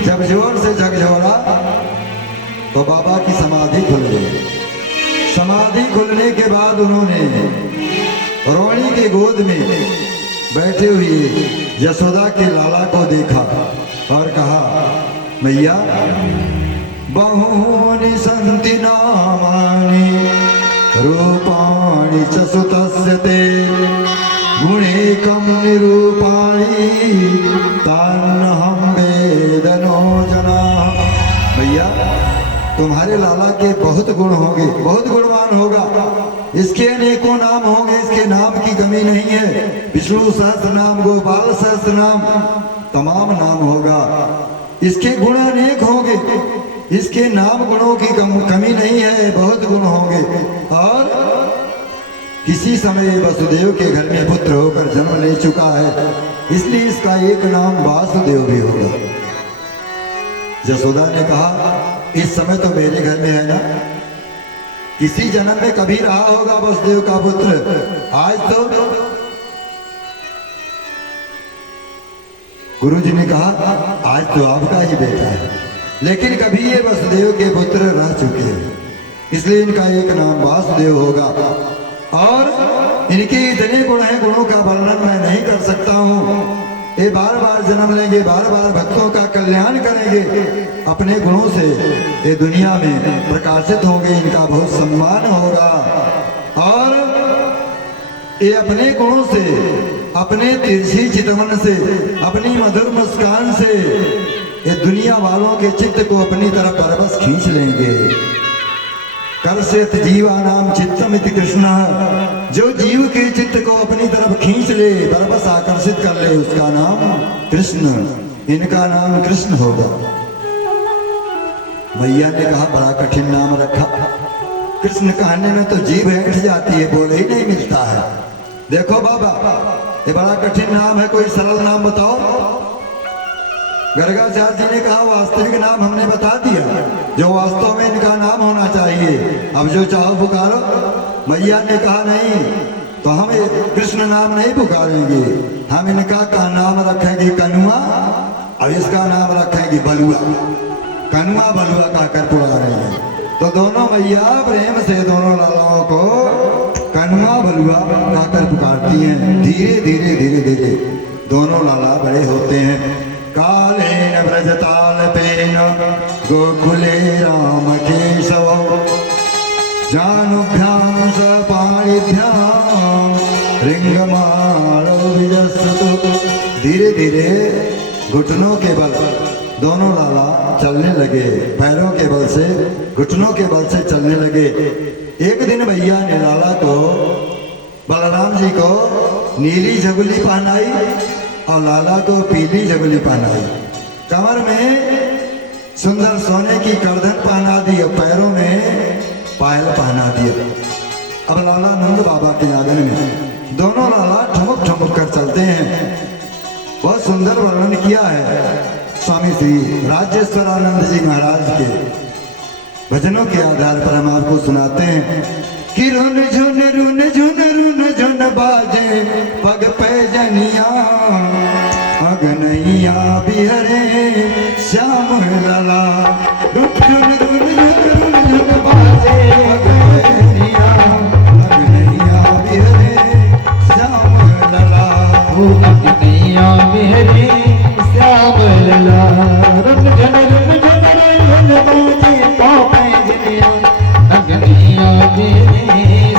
जब जोर से झकझोरा तो बाबा की समाधि खुल गई। समाधि खुलने के बाद उन्होंने रोहिणी के गोद में बैठे हुए यशोदा के लाला को देखा और कहा, मैया बहूनि सन्ति नामानि रूपाणि च सुतस्य ते गुणेकं निरूपाणि तान्नहं वेद नो जनाः। भैया तुम्हारे लाला के बहुत गुण होंगे, बहुत गुणवान होगा, इसके अनेकों नाम होंगे, इसके नाम की कमी नहीं है। विष्णु सहस्त्र नाम, गोपाल सहस्त्र नाम, तमाम नाम होगा। इसके गुण अनेक होंगे, इसके नाम गुणों की कमी नहीं है, बहुत गुण होंगे। और किसी समय वसुदेव के घर में पुत्र होकर जन्म ले चुका है, इसलिए इसका एक नाम वासुदेव भी होगा। जसोदा ने कहा, इस समय तो मेरे घर में है ना, किसी जन्म में कभी रहा होगा वसुदेव का पुत्र। आज तो गुरुजी ने कहा, आज तो आपका ही बेटा है, लेकिन कभी ये वसुदेव के पुत्र रह चुके हैं, इसलिए इनका एक नाम वासुदेव होगा। और इनके इतने गुण हैं, गुणों का वर्णन मैं नहीं कर सकता हूँ। ये बार बार जन्म लेंगे, बार बार भक्तों का कल्याण करेंगे, अपने गुणों से ये दुनिया में प्रकाशित होंगे, इनका बहुत सम्मान होगा। और ये अपने गुणों से, अपने तिरछी चितवन से, अपनी मधुर मुस्कान से ये दुनिया वालों के चित्त को अपनी तरफ परवश खींच लेंगे। कर्षित जीवानाम चित्तमिति कृष्ण, जो जीव के चित्त को अपनी तरफ खींच ले, परवश आकर्षित कर ले, उसका नाम कृष्ण, इनका नाम कृष्ण होगा। भैया ने कहा, बड़ा कठिन नाम रखा। कृष्ण कहने में तो जीभ बैठ जाती है, बोले ही नहीं मिलता है। देखो बाबा, ये बड़ा कठिन नाम है, कोई सरल नाम बताओ। गर्गाचार्य जी ने कहा, वास्तविक नाम हमने बता दिया, जो वास्तव में इनका नाम होना चाहिए, अब जो चाहो पुकारो। मैया ने कहा, नहीं तो हम कृष्ण नाम नहीं पुकारेंगे, हम इनका का नाम रखेंगे कनुआ, और इसका नाम रखेंगे बलुआ। कनुआ बलुआ कहकर पुकारेंगे। तो दोनों मैया प्रेम से दोनों लालाओं को कनुआ बलुआ कहकर पुकारती हैं। धीरे धीरे धीरे धीरे दोनों लाला बड़े होते हैं। कालेन व्रजतालपेन गोकुले राम केशव जानुभ्यां स पाणिभ्यां रिंगमाणो विजस्सतु। धीरे धीरे घुटनों के बल दोनों लाला चलने लगे, पैरों के बल से, घुटनों के बल से चलने लगे। एक दिन भैया ने लाला को बलराम जी को नीली झगुली पहनाई और लाला को पीली झगुली पहनाई। कमर में सुंदर सोने की करधन पहना दी और पैरों में पायल पहना दिए। अब लाला नंद बाबा के आंगन में दोनों लाला ठुमक ठुमक कर चलते हैं। बहुत सुंदर वर्णन किया है स्वामी श्री राजेश्वरानंद जी महाराज के भजनों के आधार पर हम आपको सुनाते हैं कि रुन झुन रुन झुन रुन झुन बाजे पग पे जनिया अगनैया बिहरे श्याम लाला। रुन झुन रुन झुन रुन झुन बाजे पग पे जनिया अगनैया बिहरे श्याम लाला। अगनैया बिहरे श्याम लाला। रुन झुन रुन झुन रुन बाजे पग पे जनिया अगनैया बिहरे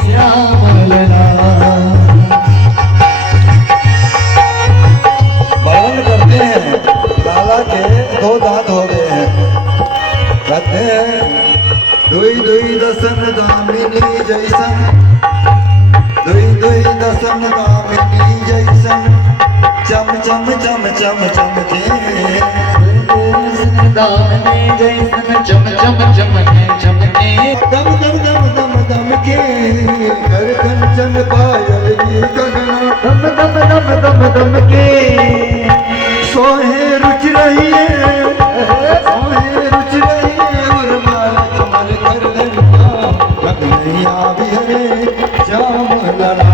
श्याम लाला। वर्णन करते हैं लाला के दो दांत हो गए हैं। कहते हैं दुई दुई दसन दामिनी जैसन, दुई दुई दसन दामिनी जैसन चम चम चम चम चम के दामिनी जैसन चम चम चमके चमके। दम दम दम दम दम के कर कंचन पायल की गगना। दम दम दम दम दम के सोहे रुच रही है, सोहे रुच रही है और माल कमल कर लंका अगनैया बिहरे श्याम लाला।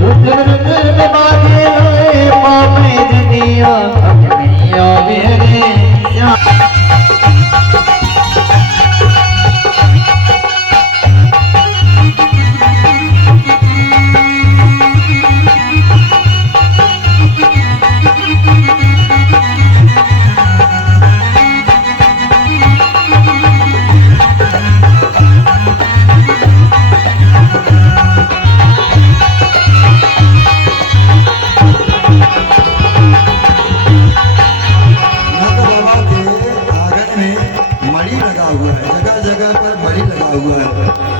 रुन रुन बाजे लाए पापे जनिया अगनैया बिहरे श्याम।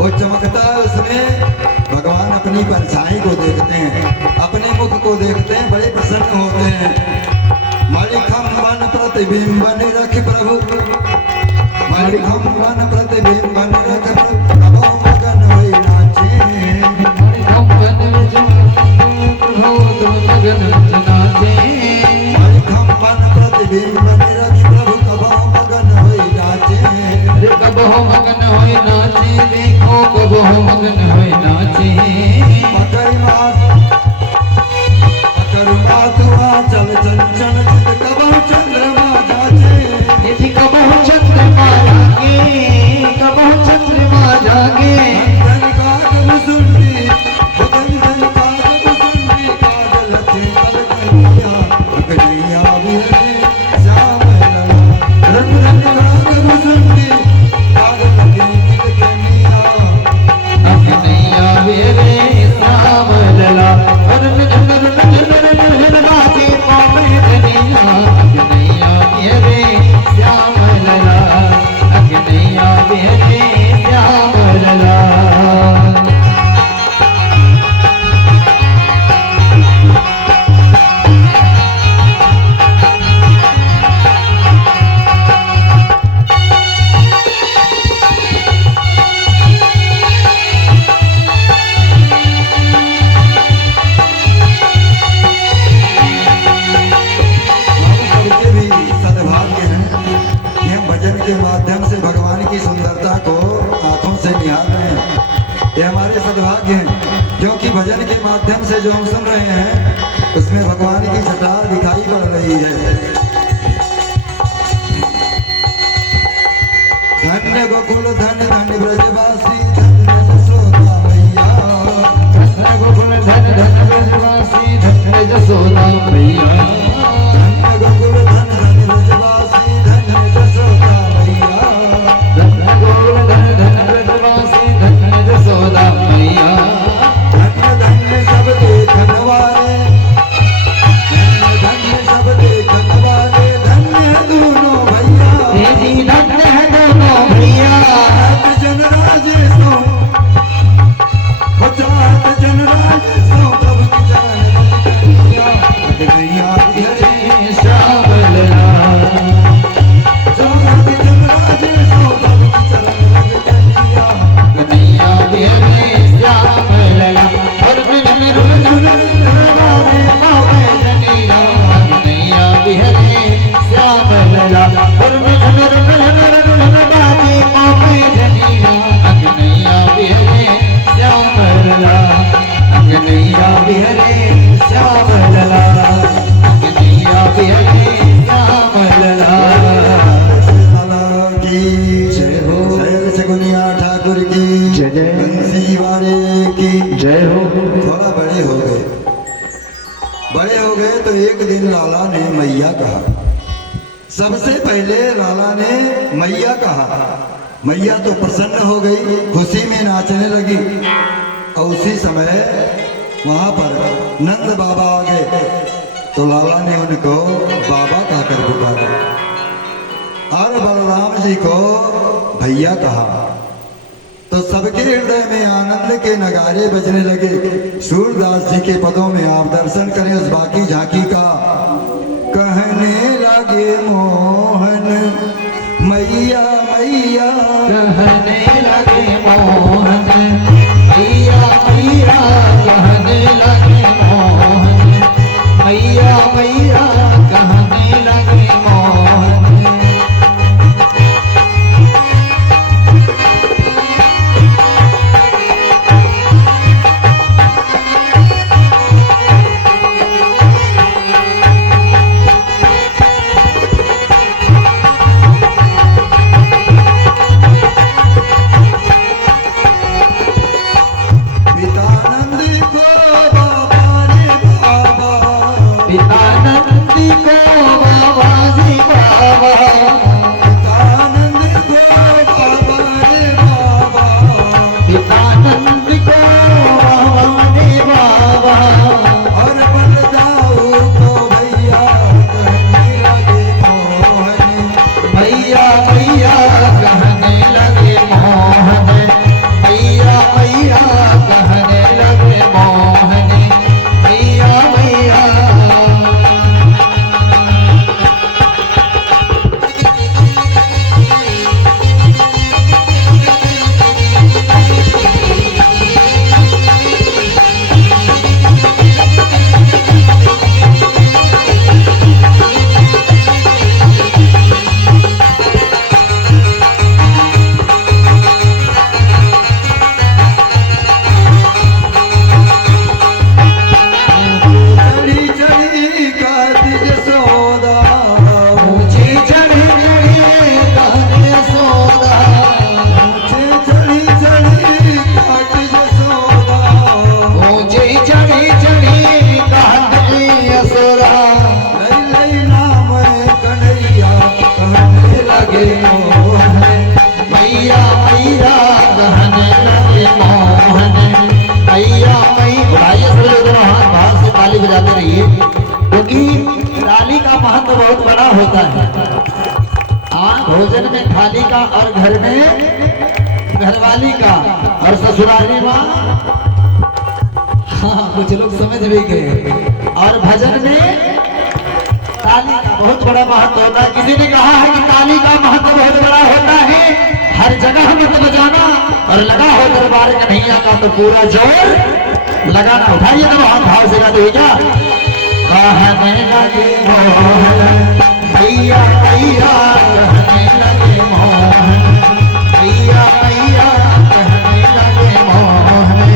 वो चमकता है, उसमें भगवान अपनी परछाई को देखते हैं, अपने मुख को देखते हैं, बड़े प्रसन्न होते हैं। मणिखम वन प्रतिबिंब रख प्रभु, मणिखम वन प्रतिबिंब रख प्रभु मगन होई नाचे। मणिखम वन नाचे। मणिखम वन प्रतिबिंब रख प्रभु कबो मगन होई नाचे। कब हो मगन होए नाचे देखो कब हो मगन होए नाचे। मकर मात हुआ चल चंचल चित कबो चंद्रमा जाचे। यदि कब हो चंद्रमा जागे कब हो चंद्रमा जागे। धन काग मुसुंडी धन काग मुसुंडी कागल चेतन कन्या अगनैया बिहरे श्याम लाला। रंग रंग काग मुसुंडी कागल चेतन कन्या अगनैया बिहरे श्याम लाला। रुन झुन रुन झुन रुन बाजे पापे जनिया अगनैया बिहरे श्याम लाला। अगनैया बिहरे श्याम लाला। सबके भी सद्भाग्य है कि हम भजन के माध्यम से भगवान की सुंदरता को आंखों से निहार रहे हैं। ये हमारे सद्भाग्य हैं क्योंकि भजन के माध्यम से जो हम सुन रहे हैं उसमें भगवान की छटा दिखाई पड़ रही है। धन्य गोकुल धन्य धन्य ब्रजवासी धन्य यशोदा मैया। धन गोकुल धन धन ब्रजवासी धन जसोदा मैया। धन्य गोकुल धन्य धन्य ब्रजवासी धन्य यशोदा मैया। धन गोकुल धन धन ब्रजवासी धन जसोदा मैया। धन्य धन्य सब देखन वाले, धन्य सब देखन वाले, धन्य दोनों भैया। तेरी धन है दोनों भैया। जय जय बंसी वाले की जय हो। थोड़ा बड़े हो गए, बड़े हो गए तो एक दिन लाला ने मैया कहा। सबसे पहले लाला ने मैया कहा। मैया तो प्रसन्न हो गई, खुशी में नाचने लगी। और उसी समय वहां पर नंद बाबा आ गए तो लाला ने उनको बाबा कहकर पुकारा और बलराम जी को भैया कहा। तो सबके हृदय में आनंद के नगारे बजने लगे। सूरदास जी के पदों में आप दर्शन करें उस बाकी झांकी का। कहने लगे मोहन मैया मैया, कहने लगे मोहन मैया मैया, कहने लगे मोहन मैया मैया, कहने लगे मोहन। होता है। भोजन में थाली का और घर में घरवाली का और ससुराली माँ, हाँ कुछ लोग समझ भी गए। और भजन में ताली का बहुत बड़ा महत्व होता है। किसी ने कहा है कि ताली का महत्व बहुत बड़ा होता है, हर जगह मत बजाना और लगा हो दरबार कन्हैया का तो पूरा जोर लगाना। उठाइए ना हाथ भाव से गाते हुए क्या कहने लगे मोहन भैया भैया, कहने लगे मोहन भैया भैया, कहने लगे मोहन।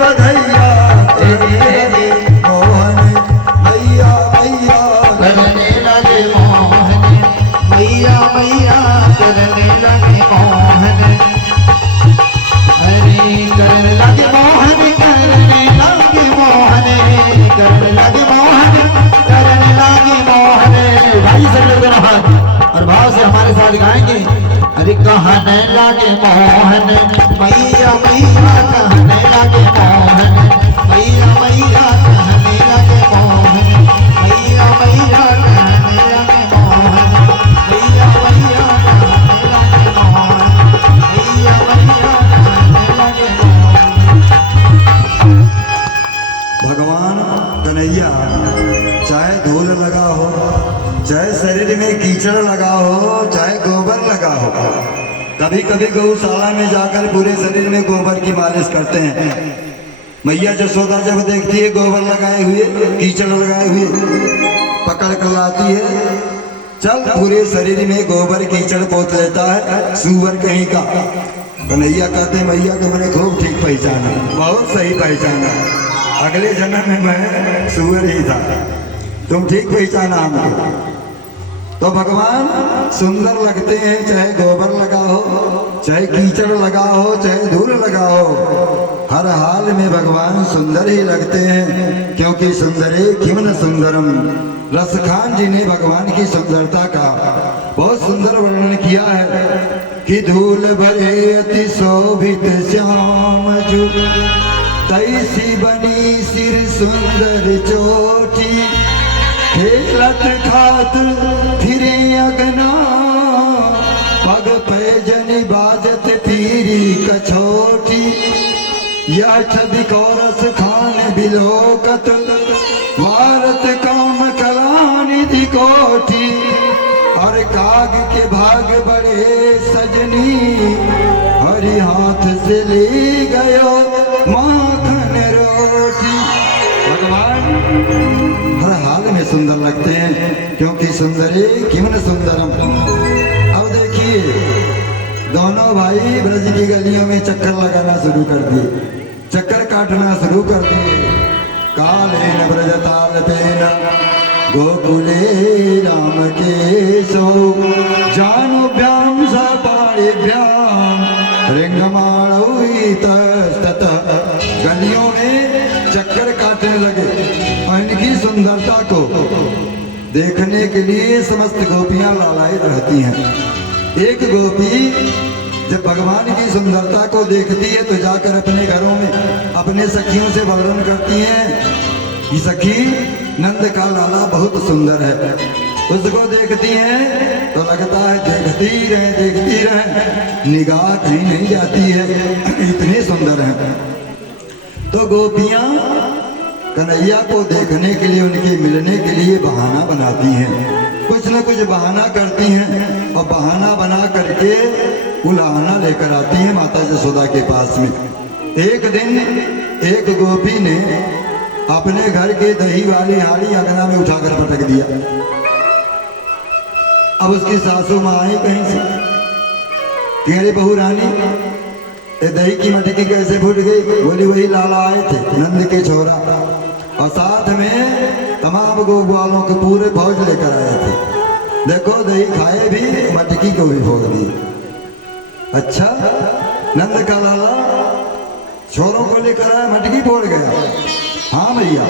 बधैया तेरे मोहन मैया मैया करने लगे मोहन मैया मैया करने लगे मोहन अरे करने लगे मोहन करने लगे मोहन करने लगे मोहन करने लगे मोहन भाई सब लोग हाथ और भाव से हमारे साथ गाएंगे अरे कहने लगे मोहन मैया मैया कहने लगे मोहन मैया मैया कहने लगे मोहन मैया मैया कहने लगे मोहन मैया मैया कहने लगे मोहन मैया मैया कहने लगे मोहन भगवान कन्हैया चाहे धूल लगा हो, चाहे शरीर में कीचड़ लगा हो, चाहे गोबर लगा हो, कभी कभी गौशाला में जाकर पूरे शरीर में गोबर की मालिश करते हैं। मैया जसोदा जब देखती है गोबर लगाए हुए, कीचड़ लगाए हुए, पकड़ कर लाती है, चल पूरे शरीर में गोबर कीचड़ पोत लेता है, सुअर कहीं का। कन्हैया कहते हैं मैया को मैंने खूब ठीक पहचाना, बहुत सही पहचाना, अगले जन्म में मैं सुअर ही था, तुम ठीक पहचाना हमको। तो भगवान सुंदर लगते हैं, चाहे गोबर लगा हो, चाहे कीचड़ लगा हो, चाहे धूल लगा हो, हर हाल में भगवान सुंदर ही लगते हैं, क्योंकि सुंदरे किम न सुंदरम। रसखान जी ने भगवान की सुंदरता का बहुत सुंदर वर्णन किया है कि धूल भरे अति शोभित श्याम जु तैसी बनी सिर सुंदर चोटी खेलत खात फिरे अगना पग पैजनी बाजत पीरी कछोटी या छवि कौरस खान बिलोकत वारत काम कलानिधि कोठी और काग के भाग बड़े सजनी हरि हाथ से ले गयो माखन रोटी। भगवान हर हाल में सुंदर लगते हैं, क्योंकि सुंदरे किम न सुंदरम। अब देखिए दोनों भाई ब्रज की गलियों में चक्कर लगाना शुरू कर दिए, चक्कर काटना शुरू कर दिए। कालेन ब्रज ताल पेन गोकुले राम केशो जानुभ्याम सपाणिभ्याम रिंगमाणोतस्तत। गलियों में चक्कर काटने लगे और इनकी सुंदरता को देखने के लिए समस्त गोपियां लालायित रहती हैं। एक गोपी जब भगवान की सुंदरता को देखती है तो जाकर अपने घरों में अपने सखियों से वर्णन करती हैं कि सखी नंद का लाला बहुत सुंदर है। उसको देखती हैं तो लगता है देखती रहे, निगाह कहीं नहीं जाती है, इतने सुंदर हैं। तो गोपियां कन्हैया को देखने के लिए, उनके मिलने के लिए बहाना बनाती हैं, कुछ न कुछ बहाना करती हैं और बहाना बना करके उलाहना लेकर आती हैं माता यशोदा के पास में। एक दिन एक गोपी ने अपने घर के दही वाली हाड़ी अंगना में उठाकर पटक दिया। अब उसकी सासू माँ आई कहीं से कि अरे बहू रानी ये दही की मटकी कैसे फूट गई? बोली वही लाला आए थे नंद के छोरा और साथ में तमाम गोपालों के पूरे फौज लेकर आए थे। देखो दही खाए भी, मटकी को भी फोड़ दी। अच्छा नंद का लाला छोरों को लेकर आया, मटकी फोड़ गया? हाँ भैया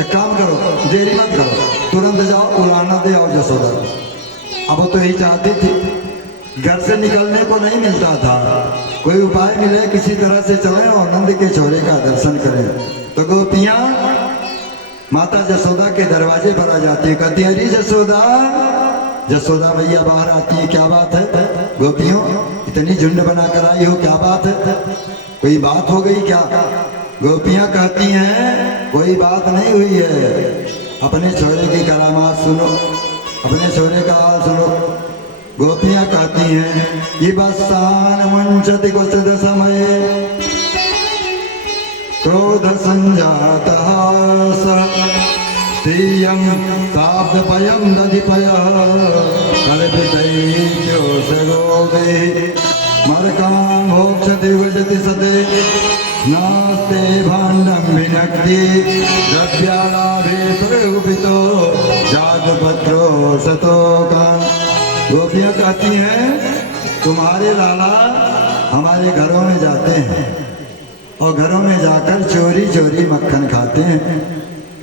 एक काम करो, देरी मत करो, तुरंत जाओ उलाना दे आओ यशोदा। अब वो तो यही चाहती थी, घर से निकलने को नहीं मिलता था, कोई उपाय मिले किसी तरह से चले और नंद के छोरे का दर्शन करें। तो गोपियां माता यशोदा के दरवाजे पर आ जाती है, कहती है अरे यशोदा। यशोदा मैया बाहर आती है, क्या बात है गोपियों इतनी झुंड बनाकर आई हो, क्या बात है, कोई बात हो गई क्या? गोपियां कहती हैं कोई बात नहीं हुई है, अपने छोरे की करामात सुनो, अपने छोरे का हाल सुनो। गोपियां कहती हैं ये बसान मंचति कुसद समय क्रोध संजात तीयं ताब्दपयं दधिपयः कल्पितैर्यो सगोदे मरकां मोक्षति विजति सते नास्ते भाण्डं विनक्ति द्रव्यालाभे प्ररूपितो जातपत्रो शतोकान्। गोपियाँ कहती हैं तुम्हारे लाला हमारे घरों में जाते हैं और घरों में जाकर चोरी चोरी मक्खन खाते हैं।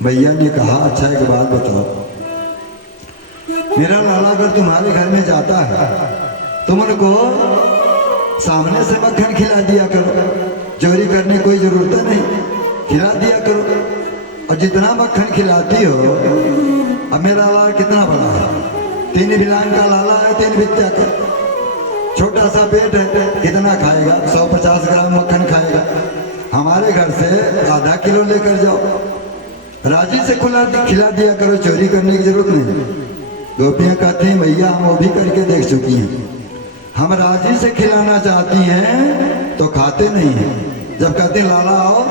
भैया ने कहा अच्छा एक बात बताओ, मेरा लाला अगर तुम्हारे घर में जाता है तुम उनको सामने से मक्खन खिला दिया करो, चोरी करने की कोई जरूरत नहीं, खिला दिया करो। और जितना मक्खन खिलाती हो, अब मेरा लाला कितना बड़ा है, 3 बिलान का लाला है, 3 बित्ता का, छोटा सा पेट है, कितना खाएगा, 150 ग्राम मक्खन खाएगा। हमारे घर से आधा किलो लेकर जाओ, राजी से खिला दिया करो, चोरी करने की जरूरत नहीं। गोपियाँ कहती हैं भैया हम वो भी करके देख चुकी हैं, हम राजी से खिलाना चाहती हैं तो खाते नहीं हैं। जब कहते हैं लाला आओ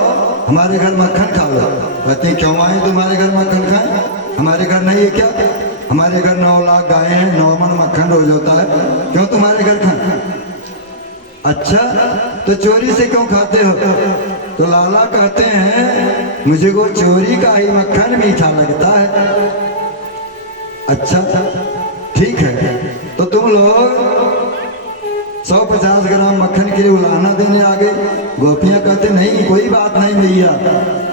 हमारे घर मक्खन खा लो, कहते हैं क्यों आए तुम्हारे घर मक्खन खाएं, हमारे घर नहीं है क्या, हमारे घर 9 लाख गायें हैं, 9 मन मक्खन रोज होता है, क्यों तुम्हारे घर खाएं। अच्छा तो चोरी से क्यों खाते हो, तो लाला कहते हैं मुझे वो चोरी का ही मक्खन मीठा लगता है। अच्छा ठीक है, तो तुम लोग 150 ग्राम मक्खन के लिए उलाहना देने आ गए। गोपियाँ कहते नहीं कोई बात नहीं भैया,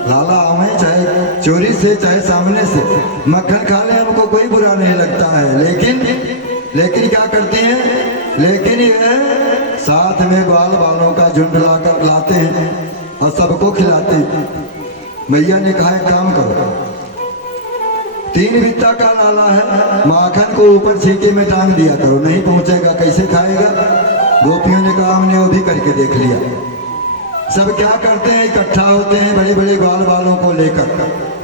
लाला हमें चाहे चोरी से चाहे सामने से मक्खन खा ले, हमको कोई बुरा नहीं लगता है। लेकिन क्या करते हैं, लेकिन ये साथ में बाल बालों का झुंड लाकर लाते हैं और सबको खिलाते हैं। भैया ने कहा एक काम करो, 3 बित्ता का लाला है, माखन को ऊपर छीके में टांग दिया करो, नहीं पहुंचेगा कैसे खाएगा। गोपियों ने कहा हमने वो भी करके देख लिया। सब क्या करते हैं, इकट्ठा होते हैं, बड़े बड़े ग्वाल बालों को लेकर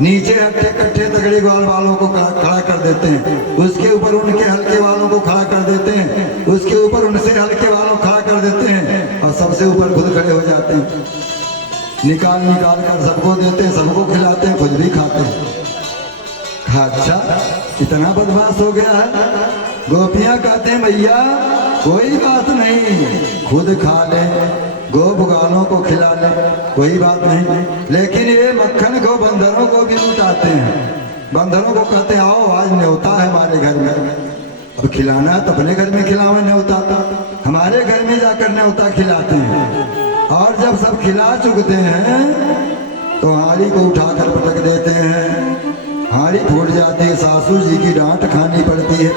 नीचे हट्टे कट्ठे तगड़े ग्वाल बालों को खड़ा कर देते हैं, उसके ऊपर उनके हल्के बालों को खड़ा कर देते हैं, उसके ऊपर उनसे हल्के बालों को खड़ा कर देते हैं और सबसे ऊपर खुद खड़े हो जाते हैं। निकाल कर सबको देते हैं, सबको खिलाते हैं, खुद भी खाते हैं। अच्छा इतना बदमाश हो गया है। गोपियाँ कहते हैं भैया कोई बात नहीं, खुद खा ले, गो बुगालों को खिला ले, कोई बात नहीं, लेकिन ये मक्खन को बंदरों को भी लुटाते हैं। बंदरों को कहते हैं आओ आज न्योता है हमारे घर में, अब खिलाना है तो अपने घर में खिलाओ न्योता, हमारे घर में जाकर न्योता खिलाते हैं। और जब सब खिला चुकते हैं तो हाड़ी को उठाकर पटक देते हैं, हाड़ी फूट जाती है, सासू जी की डांट खानी पड़ती है।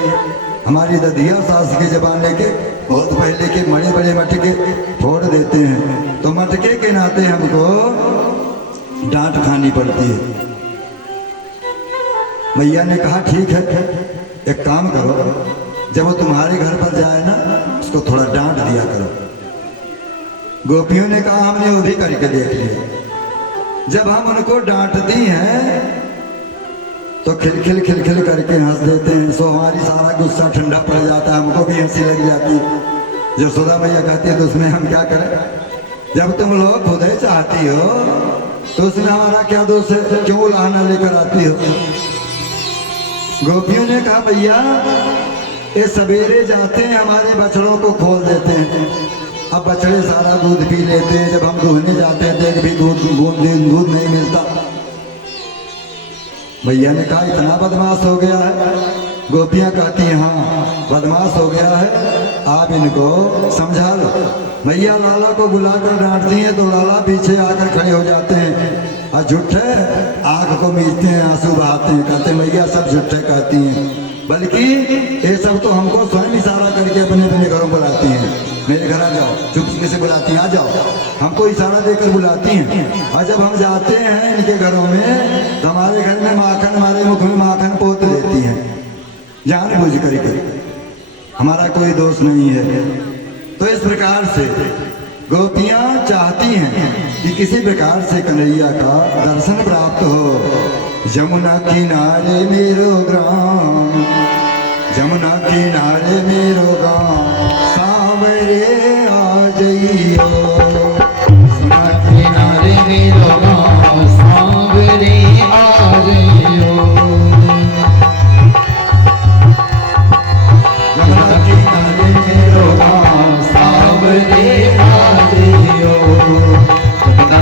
हमारी ददिया सास की जबान लेके बहुत पहले के बड़े बड़े मटके फोड़ देते हैं, तो मटके के नाते हमको डांट खानी पड़ती है। भैया ने कहा ठीक है एक काम करो, जब वो तुम्हारे घर पर जाए ना उसको थोड़ा डांट दिया करो। गोपियों ने कहा हमने वो भी करके देख लिया। जब हम उनको डांटती हैं तो खिल खिल करके हंस देते हैं, सो हमारी सारा गुस्सा ठंडा पड़ जाता है, हमको भी हंसी लग जाती है। जब सुधा मैया कहती है तो उसमें हम क्या करें, जब तुम लोग खुद ही चाहती हो तो उसमें हमारा क्या दोष है, क्यों उलाहना लेकर आती हो। गोपियों ने कहा भैया ये सवेरे जाते हैं हमारे बछड़ों को खोल देते हैं, अब बछड़े सारा दूध पी लेते हैं, जब हम दूहने जाते हैं देख भी दूध नहीं मिलता। भैया ने कहा इतना बदमाश हो गया है। गोपियाँ कहती हैं हाँ बदमाश हो गया है, आप इनको समझा लो। भैया लाला को बुलाकर डांटती हैं तो लाला पीछे आकर खड़े हो जाते हैं और झूठे आंख को मीचते हैं, आंसू बहाते हैं, कहते हैं भैया सब झूठे कहती हैं, बल्कि ये सब तो हमको स्वयं इशारा करके अपने अपने घरों बुलाती हैं, मेरे घर आ जाओ, चुपके से बुलाती हैं आ जाओ, हमको इशारा देकर बुलाती हैं। और जब हम जाते हैं इनके घरों में तो हमारे घर में माखन, हमारे मुख में माखन पोत देती हैं जानबूझ करके, हमारा कोई दोष नहीं है। तो इस प्रकार से गोपियाँ चाहती हैं कि किसी प्रकार से कन्हैया का दर्शन प्राप्त हो। यमुना किनारे मेरो ग्राम, यमुना किनारे मेरो गाँव, सांवरे आ जइयो, यमुना किनारे मेरो गाँव, सांवरे आ जइयो, यमुना किनारे मेरो गाँव, सांवरे आ जइयो, यमुना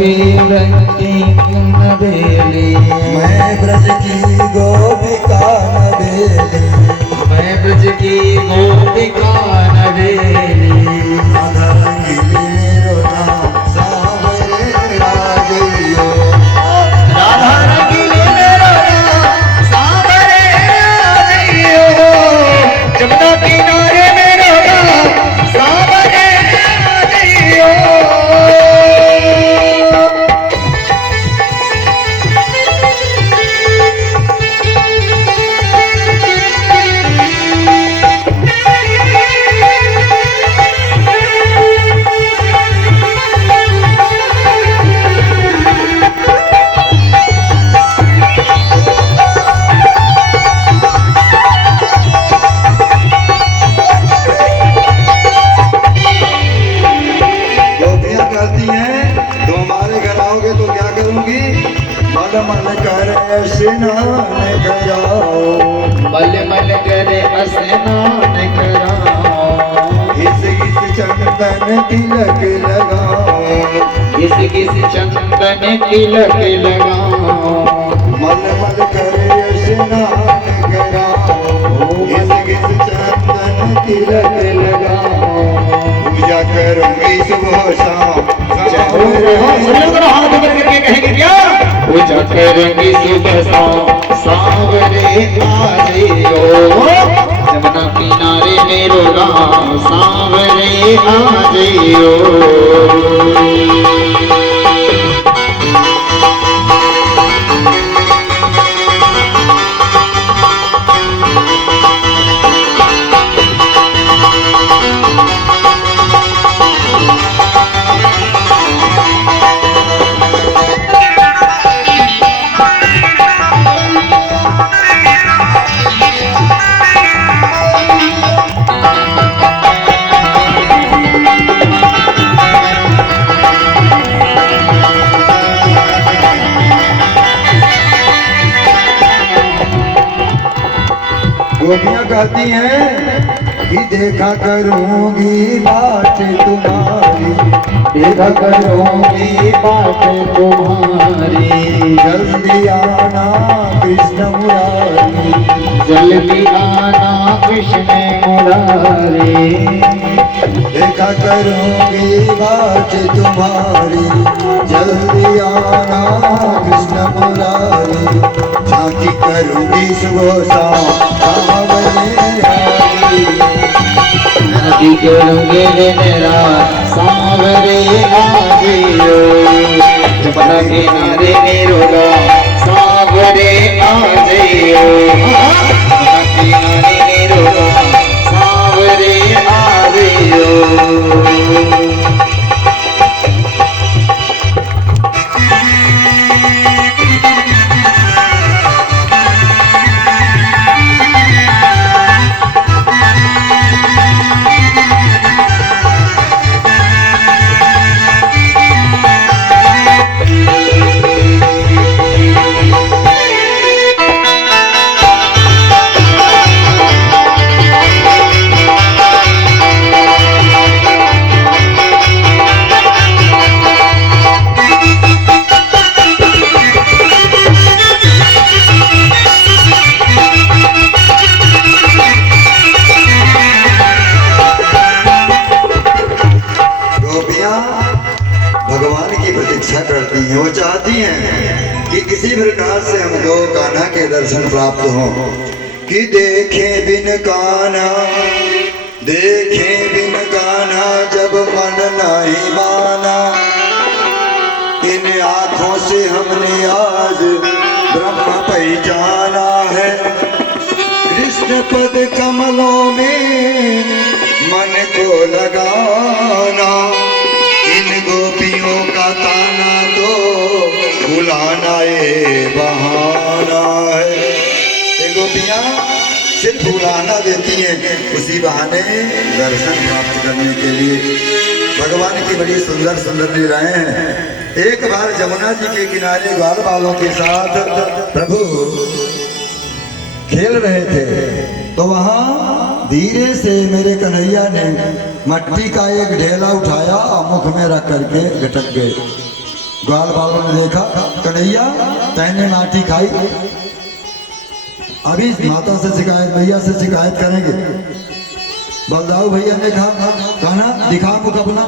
गोपी रंगीन बेली, मैं ब्रज की गोपिका नवेली, मैं ब्रज की गोपिका नवेली, राधा रंगीली मेरो नाम सांवरे राजइयो, राधा रंगीली मेरो नाम सांवरे राजइयो, जमुना किनारे मेरो नाम सांवरे राजइयो। गोपियां कहती हैं तुम हमारे घर आओगे तो क्या करूंगी, मन मन कर स्नान कराओ, मल मल करे स्नान कराओ, घिस घिस चंदन तिलक लगाओ, किस किस चंदन तिलक लगाओ, मल मल कर स्नान कराओ, घिस घिस चंदन तिलक लगाओ, पूजा करूंगी सुबह शाम हाथ ऊपर करके कहेंगे क्या, पूजा करेंगी सुबह शाम सांवरे आजइयो, जमुना किनारे मेरो गाँव सांवरे आजइयो। गोपियां कहती हैं कि देखा करूंगी बाट तुम्हारी, देखा करूंगी बात तुम्हारी, जल्दी आना कृष्ण मुरारी, जल्दी आना कृष्ण मुरारी, देखा करूंगी बाट तुम्हारी, जल्दी आना कृष्ण मुरारी, झांकी करूंगी सुबह शाम सांवरे आई, नदी करूंगे मेरा सांवरे आजइयो, जमुना किनारे मेरो गाँव सांवरे आजइयो, जमुना किनारे मेरो गाँव सांवरे आजइयो। भगवान की प्रतीक्षा करती हैं, वो चाहती हैं कि किसी प्रकार से हमको कान्हा के दर्शन प्राप्त हो, कि देखे बिन कान्हा, देखे बिन कान्हा जब मन नहीं माना, इन आँखों से हमने आज ब्रह्म पहचाना है, कृष्ण पद कमलों में मन को लगाना, इन गोपियों का ताना तो बुलाना ये बहाना है। ये गोपियाँ सिर्फ बुलाना देती हैं, उसी बहाने दर्शन प्राप्त करने के लिए। भगवान की बड़ी सुंदर सुंदर लीलाएं हैं। एक बार जमुना जी के किनारे ग्वाल बालों के साथ प्रभु खेल रहे थे, तो वहाँ धीरे से मेरे कन्हैया ने मट्टी का एक ढेला उठाया और मुख में रख करके गटक गए। ग्वाल बालों ने देखा, कन्हैया तैने माटी खाई, अभी माता से शिकायत, भैया से शिकायत करेंगे। बलदाऊ भैया ने कहा, कहना दिखा मुख अपना,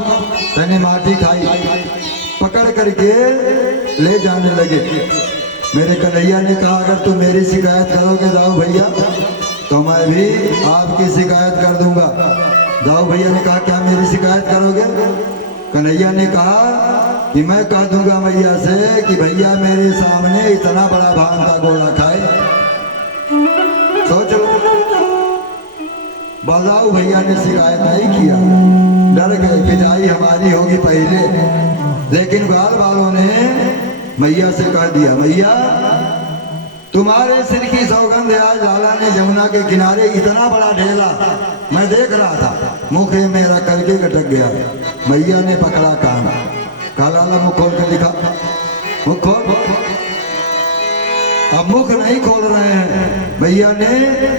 तैने माटी खाई। पकड़ करके ले जाने लगे। मेरे कन्हैया ने कहा, अगर तुम मेरी शिकायत करोगे दाऊ भैया तो मैं भी आपकी शिकायत कर दूंगा। दाऊ भैया ने कहा, क्या मेरी शिकायत करोगे? कन्हैया ने कहा कि मैं कह दूंगा भैया से कि भैया मेरे सामने इतना बड़ा भांग का गोला खाए। सोच लो, बलदाऊ भैया ने शिकायत नहीं किया, डर गए पिटाई हमारी होगी पहले। लेकिन ग्वाल वालों ने मैया से कह दिया, मैया तुम्हारे सिर की सौगंध आज लाला ने जमुना के किनारे इतना बड़ा ढेला मैं देख रहा था, मुख मेरा करके गटक गया। मैया ने पकड़ा कान, कहा लाला मुख खोल कर दिखा, मुख खोल। अब मुख नहीं खोल रहे हैं। भैया ने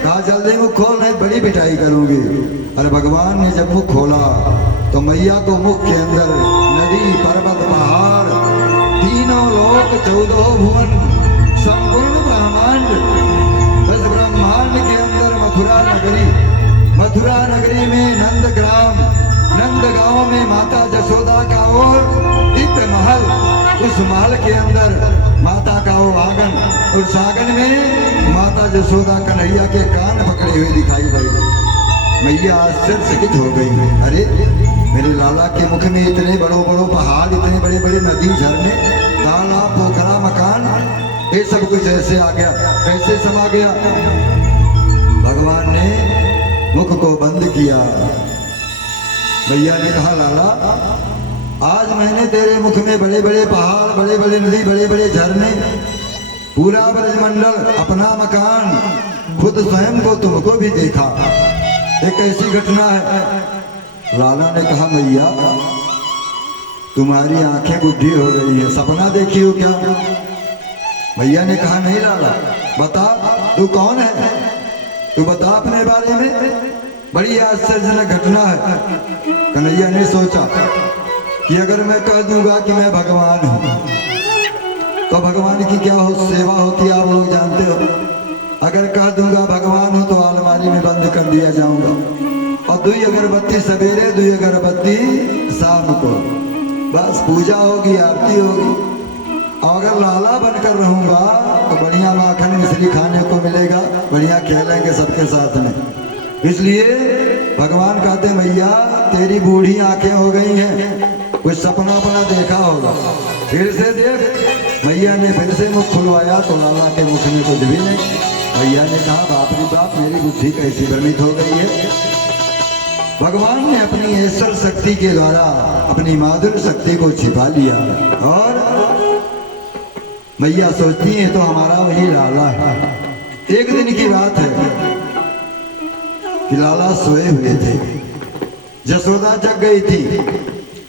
कहा जल्दी मुख खोल, नहीं बड़ी पिटाई करूंगी। अरे भगवान ने जब मुख खोला तो मैया को मुख के अंदर नदी पर्वत पहाड़ तीनों लोक 14 भुवन संपूर्ण ब्रह्मांड, बस ब्रह्मांड के अंदर मथुरा नगरी, मथुरा नगरी में नंद ग्राम, नंद गांव में माता जसोदा का और दिव्य महल, उस महल के अंदर माता का वो आंगन, उस आंगन में माता जसोदा कन्हैया के कान पकड़े हुए दिखाई पड़ी। मैया आश्चर्यचकित हो गई, अरे मेरे लाला के मुख में इतने बड़ो बड़ो पहाड़, इतने बड़े बड़े नदी, झरने, तालाब, पोखरा, मकान, ये सब कुछ ऐसे आ गया, कैसे समा गया? भगवान ने मुख को बंद किया। भैया ने कहा, लाला आज मैंने तेरे मुख में बड़े बड़े पहाड़, बड़े बड़े नदी, बड़े बड़े झरने, पूरा ब्रजमंडल, अपना मकान, खुद स्वयं को तुमको भी देखा, एक ऐसी घटना है। लाला ने कहा, मैया तुम्हारी आंखें बुढ़ी हो गई है, सपना देखी हो क्या? भैया ने कहा, नहीं लाला, बता तू कौन है, तू बता अपने बारे में, बड़ी आश्चर्यजनक घटना है। कन्हैया ने सोचा कि अगर मैं कह दूंगा कि मैं भगवान हूं तो भगवान की क्या सेवा होती है आप लोग जानते हो। अगर कह दूंगा भगवान हूं तो अलमारी में बंद कर दिया जाऊंगा, और 2 अगरबत्ती सवेरे, 2 अगरबत्ती शाम को, बस पूजा होगी, आरती होगी। और अगर लाला बनकर रहूंगा तो बढ़िया माखन मिश्री खाने को मिलेगा, बढ़िया खेलेंगे सबके साथ में। इसलिए भगवान कहते, मैया तेरी बूढ़ी आंखें हो गई हैं, कुछ सपना अपना देखा होगा, फिर से देख। मैया ने फिर से मुख खुलवाया तो लाला के मुख में कुछ भी नहीं। भैया ने कहा, बाप रे बाप, मेरी बुद्धि कैसी भ्रमित हो गई है। भगवान ने अपनी ईश्वर शक्ति के द्वारा अपनी माधुर्य शक्ति को छिपा लिया, और मैया सोचती है तो हमारा वही लाला है। एक दिन की बात है कि लाला सोए हुए थे, जसोदा जग गई थी।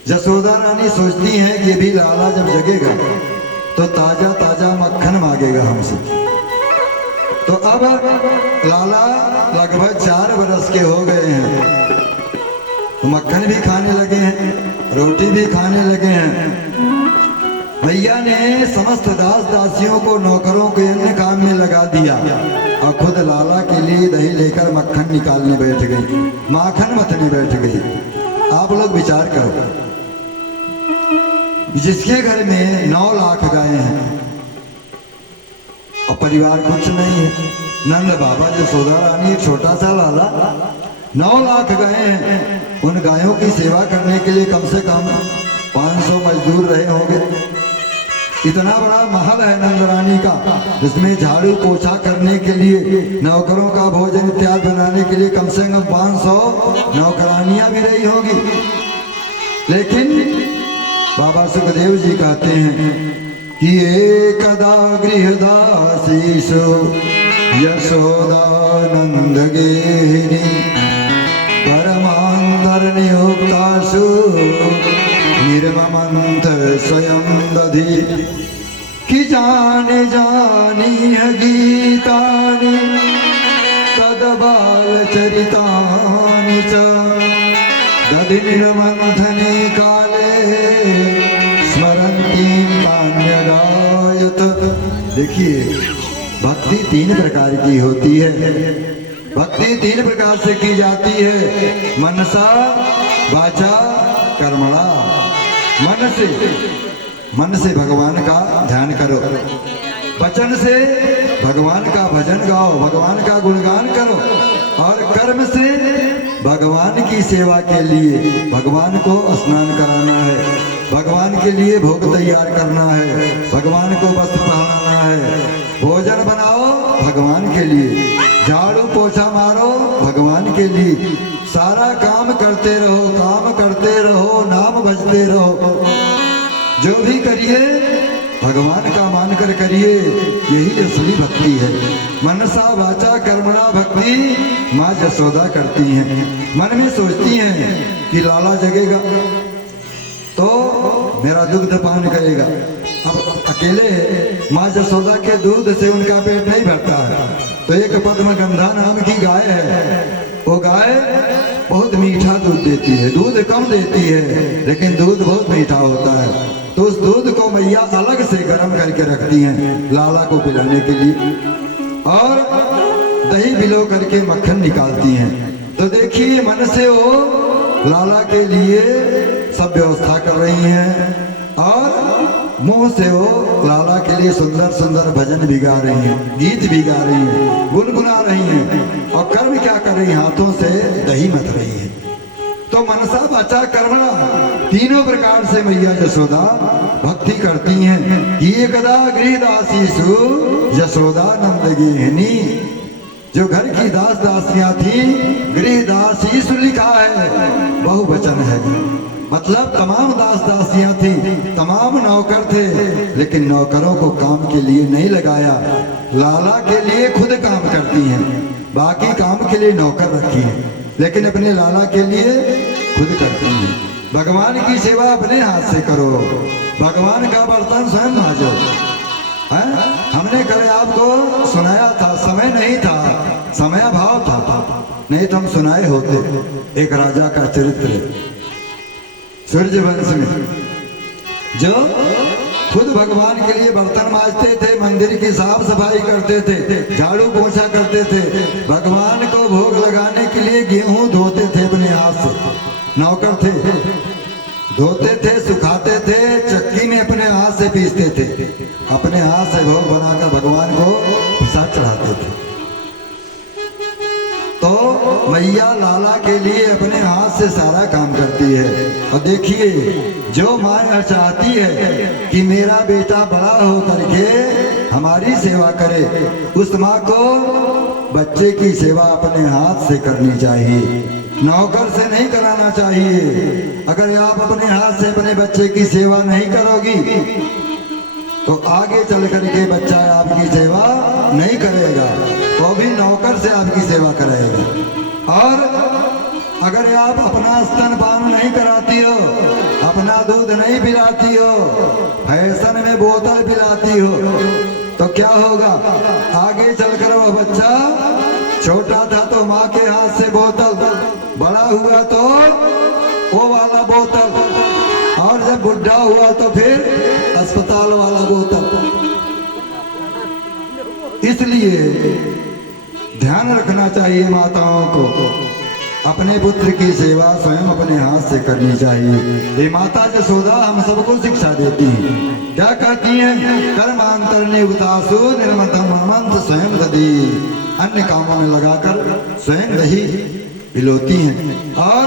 जसोदा रानी सोचती हैं कि अभी लाला जब जगेगा तो ताजा ताजा मक्खन मांगेगा हमसे। तो अब लाला लगभग 4 बरस के हो गए हैं, तो मक्खन भी खाने लगे हैं, रोटी भी खाने लगे हैं। भैया ने समस्त दास दासियों को, नौकरों को अन्य काम में लगा दिया, और खुद लाला के लिए दही लेकर मक्खन निकालने बैठ गई, माखन मथने बैठ गई। आप लोग विचार करो, जिसके घर में 9 लाख गाय हैं और परिवार कुछ नहीं है, नंद बाबा जसोदा रानी, एक छोटा सा लाला, 9 लाख गाय हैं। उन गायों की सेवा करने के लिए कम से कम 500 मजदूर रहे होंगे। इतना बड़ा महल है नंद रानी का, जिसमें झाड़ू पोछा करने के लिए, नौकरों का भोजन इत्यादि बनाने के लिए कम से कम 500 नौकरानियां भी रही होगी। लेकिन बाबा सुखदेव जी कहते हैं कि एकदा गृहदासीषु यशोदानंद गेहिनी परमांतर नियुक्तासु निर्ममंत स्वयं दधि कि जाने जानी है गीतानि तद बाल चरितानि च दधि निर्मंथने काले स्मरन्तीं देखिए, भक्ति 3 प्रकार की होती है। भक्ति 3 प्रकार से की जाती है, मनसा वाचा कर्मणा। मन से भगवान का ध्यान करो, वचन से भगवान का भजन गाओ, भगवान का गुणगान करो, और कर्म से भगवान की सेवा के लिए भगवान को स्नान कराना है, भगवान के लिए भोग तैयार करना है, भगवान को वस्त्र पहनाना है, भोजन बनाओ भगवान के लिए, झाड़ू पोछा मारो भगवान के लिए, सारा काम करते रहो, काम करते रहो, नाम भजते रहो, जो भी करिए भगवान का मानकर करिए, यही असली भक्ति है। मनसा वाचा कर्मणा भक्ति माँ यशोदा करती हैं। मन में सोचती हैं कि लाला जगेगा तो मेरा दुग्ध पान करेगा। अब अकेले माँ यशोदा के दूध से उनका पेट नहीं भरता है, तो एक पद्मगंधा नाम की गाय है, वो गाय बहुत मीठा दूध देती है, दूध कम देती है लेकिन दूध बहुत मीठा होता है। तो उस दूध को मैया अलग से गर्म करके रखती हैं लाला को पिलाने के लिए, और दही बिलो करके मक्खन निकालती हैं। तो देखिए, मन से वो लाला के लिए सब व्यवस्था कर रही हैं, और मुंह से वो लाला के लिए सुंदर सुंदर भजन भी गा रही हैं, गीत भी गा रही हैं, गुनगुना रही हैं, और कर्म क्या कर रही हैं, हाथों से दही मथ रही है। तो मनसा वाचा कर्मणा 3 प्रकार से मैया यशोदा भक्ति करती हैं। एकदा गृहदासीसु यशोदा नंद गेहनी, जो घर की दास दासियां थी, गृहदासीसु लिखा है, बहुवचन है, मतलब तमाम दास दासियां थी, तमाम नौकर थे, लेकिन नौकरों को काम के लिए नहीं लगाया, लाला के लिए खुद काम करती हैं, बाकी काम के लिए नौकर रखी हैं, लेकिन अपने लाला के लिए खुद करती हैं। भगवान की सेवा अपने हाथ से करो, भगवान का बर्तन स्वयं मांजो। हमने कल आपको सुनाया था, समय नहीं था, समय अभाव था, नहीं तो हम सुनाए होते एक राजा का चरित्र सूर्यवंश में, जो खुद भगवान के लिए बर्तन मांजते थे, मंदिर की साफ सफाई करते थे, झाड़ू पोछा करते थे, भगवान को भोग लगाने के लिए गेहूं धोते थे अपने हाथ से, नौकर थे, धोते थे, सुखाते थे, चक्की में अपने हाथ से पीसते थे, अपने हाथ से भोग बनाकर भगवान को प्रसाद चढ़ाते थे। तो मैया लाला के लिए अपने हाथ से सारा काम करती है। और देखिए, जो माँ यह चाहती है कि मेरा बेटा बड़ा हो करके हमारी सेवा करे, उस माँ को बच्चे की सेवा अपने हाथ से करनी चाहिए, नौकर से नहीं कराना चाहिए। अगर आप अपने हाथ से अपने बच्चे की सेवा नहीं करोगी तो आगे चल करके बच्चा आपकी सेवा नहीं करेगा, वो भी नौकर से आपकी सेवा करेगा। और अगर आप अपना स्तनपान नहीं कराती हो, अपना दूध नहीं पिलाती हो, फैशन में बोतल पिलाती हो, तो क्या होगा, आगे चलकर वो बच्चा छोटा था तो माँ के हाथ से बोतल, बड़ा हुआ तो वो वाला बोतल, और जब बुढ़ा हुआ तो फिर अस्पताल वाला बोतल। इसलिए ध्यान रखना चाहिए माताओं को, अपने पुत्र की सेवा स्वयं अपने हाथ से करनी चाहिए। ये माता यशोदा हम सबको शिक्षा देती है, क्या कहती हैं, कर्मांतर निवतासु निर्मतम मंत्र स्वयं दधी, अन्य कामों में लगाकर स्वयं दही पिलोती हैं और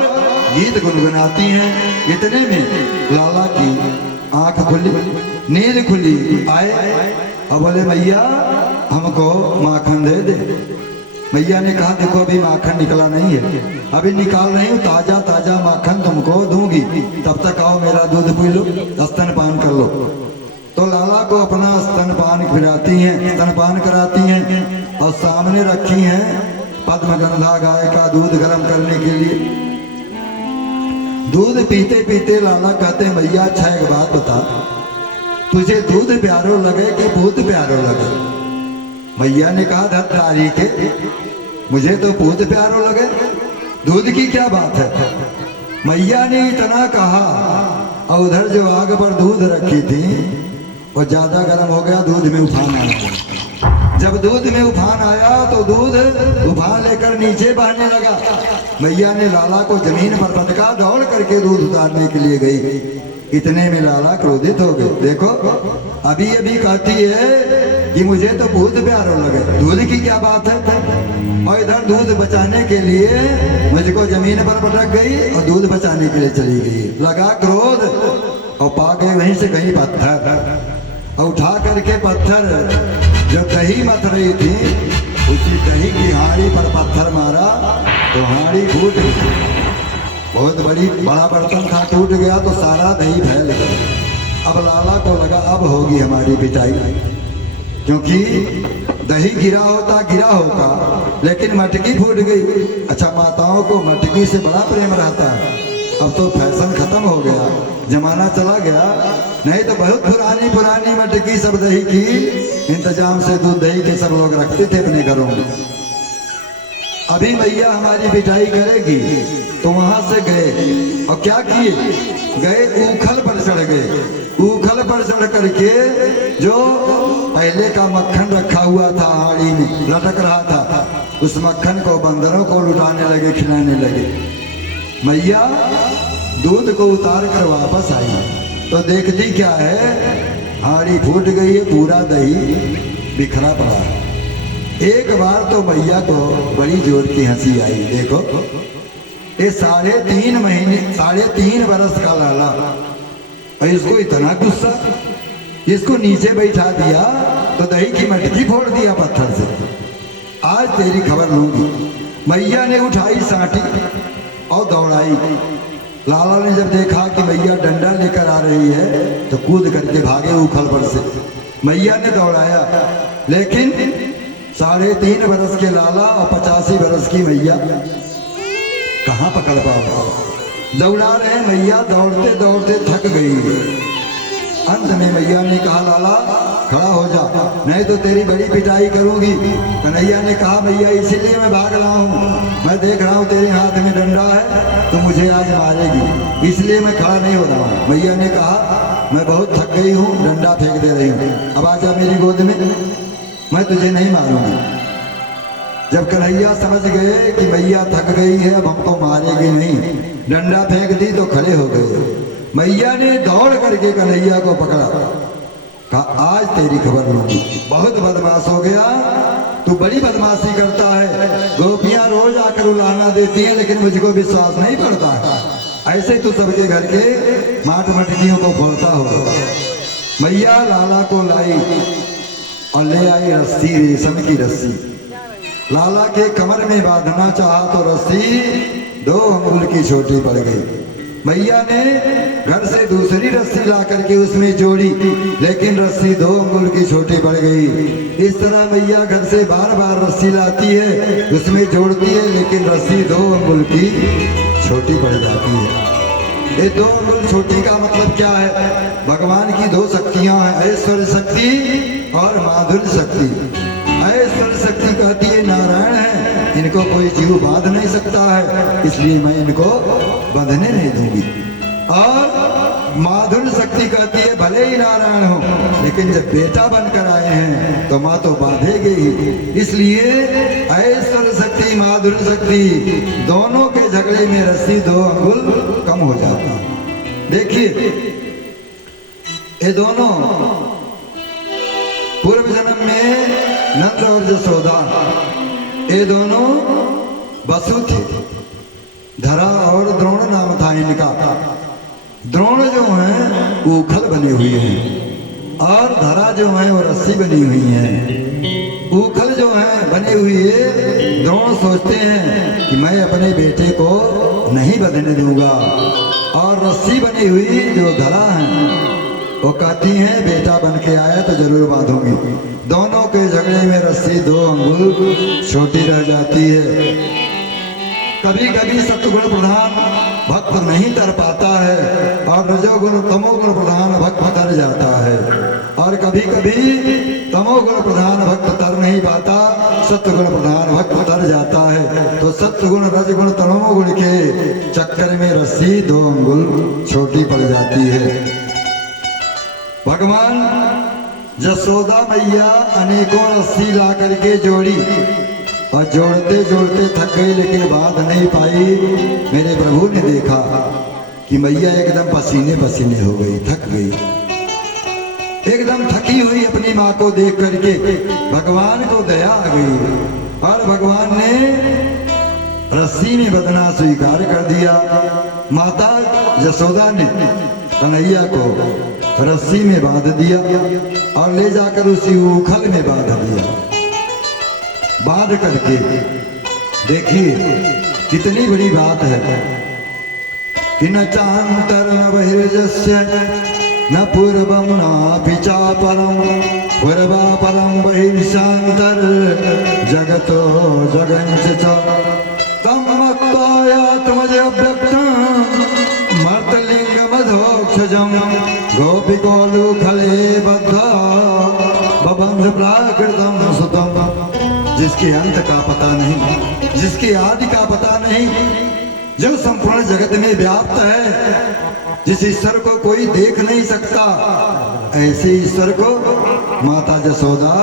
गीत गुनगुनाती हैं। इतने में लाला की आंख खुली, नींद खुली, आए और बोले मैया हमको माखन दे दे। मैया ने कहा देखो अभी माखन निकला नहीं है, अभी निकाल रही हूँ, ताजा ताजा माखन तुमको दूंगी, तब तक आओ मेरा दूध पी लो, स्तनपान कर लो। तो लाला को अपना स्तनपान खिलाती हैं, स्तनपान कराती हैं, और सामने रखी हैं पद्मगंधा गाय का दूध गर्म करने के लिए। दूध पीते पीते लाला कहते हैं भैया अच्छा एक बात बता, तुझे दूध प्यारो लगे कि पूत प्यारो लगे? भैया ने कहा धत्तारी के, मुझे तो पूत प्यारो लगे, दूध की क्या बात है। मैया ने इतना कहा और उधर जो आग पर दूध रखी थी और ज्यादा गर्म हो गया, दूध में उफान आया। जब दूध में उफान आया तो दूध उफान लेकर नीचे बहने लगा। मैया ने लाला को जमीन पर पटका, दौड़ करके दूध उतारने के लिए गई। इतने में लाला क्रोधित हो गए। देखो अभी अभी कहती है कि मुझे तो बहुत प्यारो लगे, दूध की क्या बात है, और इधर दूध बचाने के लिए मुझको जमीन पर पटक गई और दूध बचाने के लिए चली गई। लगा क्रोध और पा गए वहीं से कहीं पत्थर, और उठा करके पत्थर जो दही मथ रही थी उसी दही की हांडी पर पत्थर मारा तो हांडी फूट गई। बहुत बड़ा बर्तन था, टूट गया तो सारा दही फैल गया। अब लाला को लगा अब होगी हमारी पिटाई, क्योंकि दही गिरा होता लेकिन मटकी फूट गई। अच्छा, माताओं को मटकी से बड़ा प्रेम रहता है। अब तो फैशन खत्म हो गया, जमाना चला गया, नहीं तो बहुत पुरानी मटकी सब दही की इंतजाम से दूध दही के सब लोग रखते थे अपने घरों में। अभी मैया हमारी पिटाई करेगी तो वहां से गए और क्या किए, गए ऊखल पर चढ़ गए। ऊखल पर चढ़ करके जो पहले का मक्खन रखा हुआ था हाड़ी में लटक रहा था, उस मक्खन को बंदरों को लुटाने लगे, खिलाने लगे। मैया दूध को उतार कर वापस आई तो देखती क्या है, हाड़ी फूट गई है, पूरा दही बिखरा पड़ा है। एक बार तो मैया को बड़ी जोर की हंसी आई। देखो ये 3.5 बरस का लाला और इसको इतना गुस्सा, इसको नीचे बैठा दिया तो दही की मटकी फोड़ दिया पत्थर से। आज तेरी खबर लूंगी। मैया ने उठाई साटी और दौड़ाई। लाला ने जब देखा कि मैया डंडा लेकर आ रही है तो कूद करके भागे उखल पर से। मैया ने दौड़ाया, लेकिन 3.5 बरस के लाला और 85 बरस की मैया कहाँ पकड़ पाओ। दौड़ा रहे मैया, दौड़ते दौड़ते थक गई। अंत में मैया ने कहा लाला खड़ा हो जा, नहीं तो तेरी बड़ी पिटाई करूंगी। कन्हैया ने कहा मैया इसीलिए मैं भाग रहा हूँ, मैं देख रहा हूँ तेरे हाथ में डंडा है तो मुझे आज मारेगी, इसलिए मैं खड़ा नहीं हो रहा हूँ। मैया ने कहा मैं बहुत थक गई हूँ, डंडा फेंक दे रही हूँ, अब आजा मेरी गोद में, मैं तुझे नहीं मारूंगी। जब कन्हैया समझ गए कि मैया थक गई है अब हमको मारेगी नहीं, डंडा फेंक दी तो खड़े हो गए। मैया ने दौड़ करके कन्हैया को पकड़ा, कहा आज तेरी खबर लूंगी। बहुत बदमाश हो गया, तू बड़ी बदमाशी करता है। गोपियां रोज आकर उलाहना देती हैं लेकिन मुझको विश्वास नहीं पड़ता, ऐसे तू सबके घर के माट मटकियों को खोलता हो। मैया लाला को लाई और ले आई रस्सी, रेशम की रस्सी। लाला के कमर में बांधना चाहा तो रस्सी 2 अंगुल की छोटी पड़ गई। मैया ने घर से दूसरी रस्सी ला करके उसमें जोड़ी, लेकिन रस्सी 2 अंगुल की छोटी पड़ गई। इस तरह मैया घर से बार बार रस्सी लाती है, उसमें जोड़ती है, लेकिन रस्सी 2 अंगुल की छोटी पड़ जाती है। ये 2 अंगुल छोटी का मतलब क्या है? भगवान की 2 शक्तियां हैं, ऐश्वर्य शक्ति और माधुर्य शक्ति। ऐश्वर्य शक्ति कहती है नारायण है, इनको कोई जीव बांध नहीं सकता है, इसलिए मैं इनको बंधने नहीं दूंगी। और माधुर्य शक्ति कहती है भले ही नारायण हो लेकिन जब बेटा बनकर आए हैं तो माँ तो बांधेगी ही। इसलिए ऐश्वर्य शक्ति माधुर्य शक्ति दोनों के झगड़े में रस्सी 2 अंगुल कम हो जाती है। देखिए ये दोनों पूर्व जन्म में नंद और यशोदा, ये दोनों वसु थे। धरा और द्रोण नाम था इनका। द्रोण जो है ऊखल बने हुए हैं और धरा जो है वो रस्सी बनी हुई है। ऊखल जो है बने हुए, द्रोण सोचते हैं कि मैं अपने बेटे को नहीं बंधने दूंगा, और रस्सी बनी हुई जो धरा है वो कहती हैं बेटा बन के आया तो जरूर बांधूंगी। दोनों के झगड़े में रस्सी 2 अंगुल छोटी रह जाती है। कभी कभी सत्वगुण प्रधान भक्त नहीं तर पाता है और रजोगुण तमोगुण प्रधान भक्त तर जाता है, और कभी कभी तमोगुण प्रधान भक्त तर नहीं पाता, सत्वगुण प्रधान भक्त तर जाता है। तो सत्वगुण रजगुण तमोगुण के चक्कर में रस्सी 2 अंगुल छोटी पड़ जाती है। भगवान यशोदा मैया अनेकों रस्सी ला करके जोड़ी और जोड़ते जोड़ते थक गई, लेकिन बात नहीं पाई। मेरे प्रभु ने देखा कि मैया एकदम पसीने पसीने हो गई, थक गई, एकदम थकी हुई अपनी माँ को देख करके भगवान को दया आ गई और भगवान ने रस्सी में बंधना स्वीकार कर दिया। माता यशोदा ने कन्हैया को रस्सी में बांध दिया और ले जाकर उसी उखल में बांध दिया। बांध करके देखिए कितनी बड़ी बात है कि न चांतर न बहिर्जस्य न पूर्वम न चापरम पूर्वापरम बहिर्शांतर जगतो जगंच च तम मक्तायात्मजव्यक्तं मर्तलिंगमधोक्षजं गोपिकोलुखले बद्धा बबंध प्राकृतम सुतम। जिसके अंत का पता नहीं, जिसके आदि का पता नहीं, जो संपूर्ण जगत में व्याप्त है, जिस ईश्वर को कोई देख नहीं सकता, ऐसे ईश्वर को माता यशोदा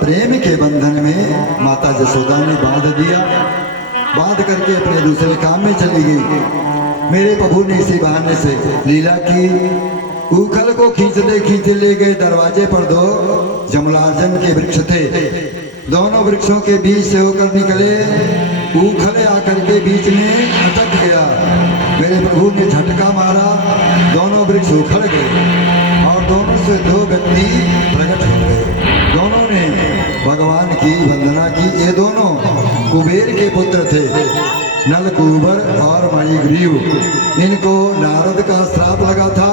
प्रेम के बंधन में माता यशोदा ने बांध दिया। बांध करके अपने दूसरे काम में चली गई। मेरे प्रभु ने इसी बहाने से लीला की। उखल को खींचते खींचते ले गए दरवाजे पर। दो जमलार्जन के वृक्ष थे, दोनों वृक्षों के बीच से होकर निकले। उखल आकर के बीच में अटक गया। मेरे प्रभु ने झटका मारा, दोनों वृक्ष उखड़ गए और दोनों से दो व्यक्ति प्रकट हो गए। दोनों ने भगवान की वंदना की। ये दोनों कुबेर के पुत्र थे, नलकूबर और मणिग्रीव। इनको नारद का श्राप लगा था।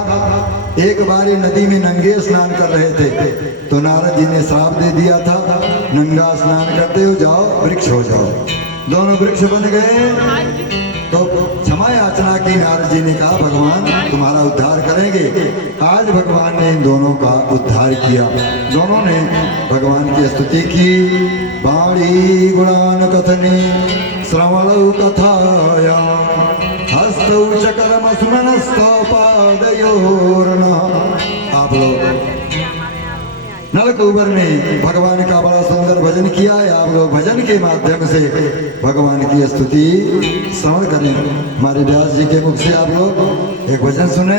एक बार नदी में नंगे स्नान कर रहे थे तो नारद जी ने श्राप दे दिया था, नंगा स्नान करते हो जाओ, वृक्ष हो जाओ। दोनों वृक्ष बन गए तो क्षमा याचना की। नारद जी ने कहा भगवान तुम्हारा उद्धार करेंगे। आज भगवान ने इन दोनों का उद्धार किया। दोनों ने भगवान की स्तुति की। वाणी गुणान कथने श्रवणौ कथाया हस्तौ च कर्म स्मरणस्थो पादयोर्नः। आप लोग नलकूबर ने भगवान का बड़ा सुंदर भजन किया है। आप लोग भजन के माध्यम से भगवान की स्तुति श्रवण करें। हमारे व्यास जी के मुख से आप लोग एक भजन सुने।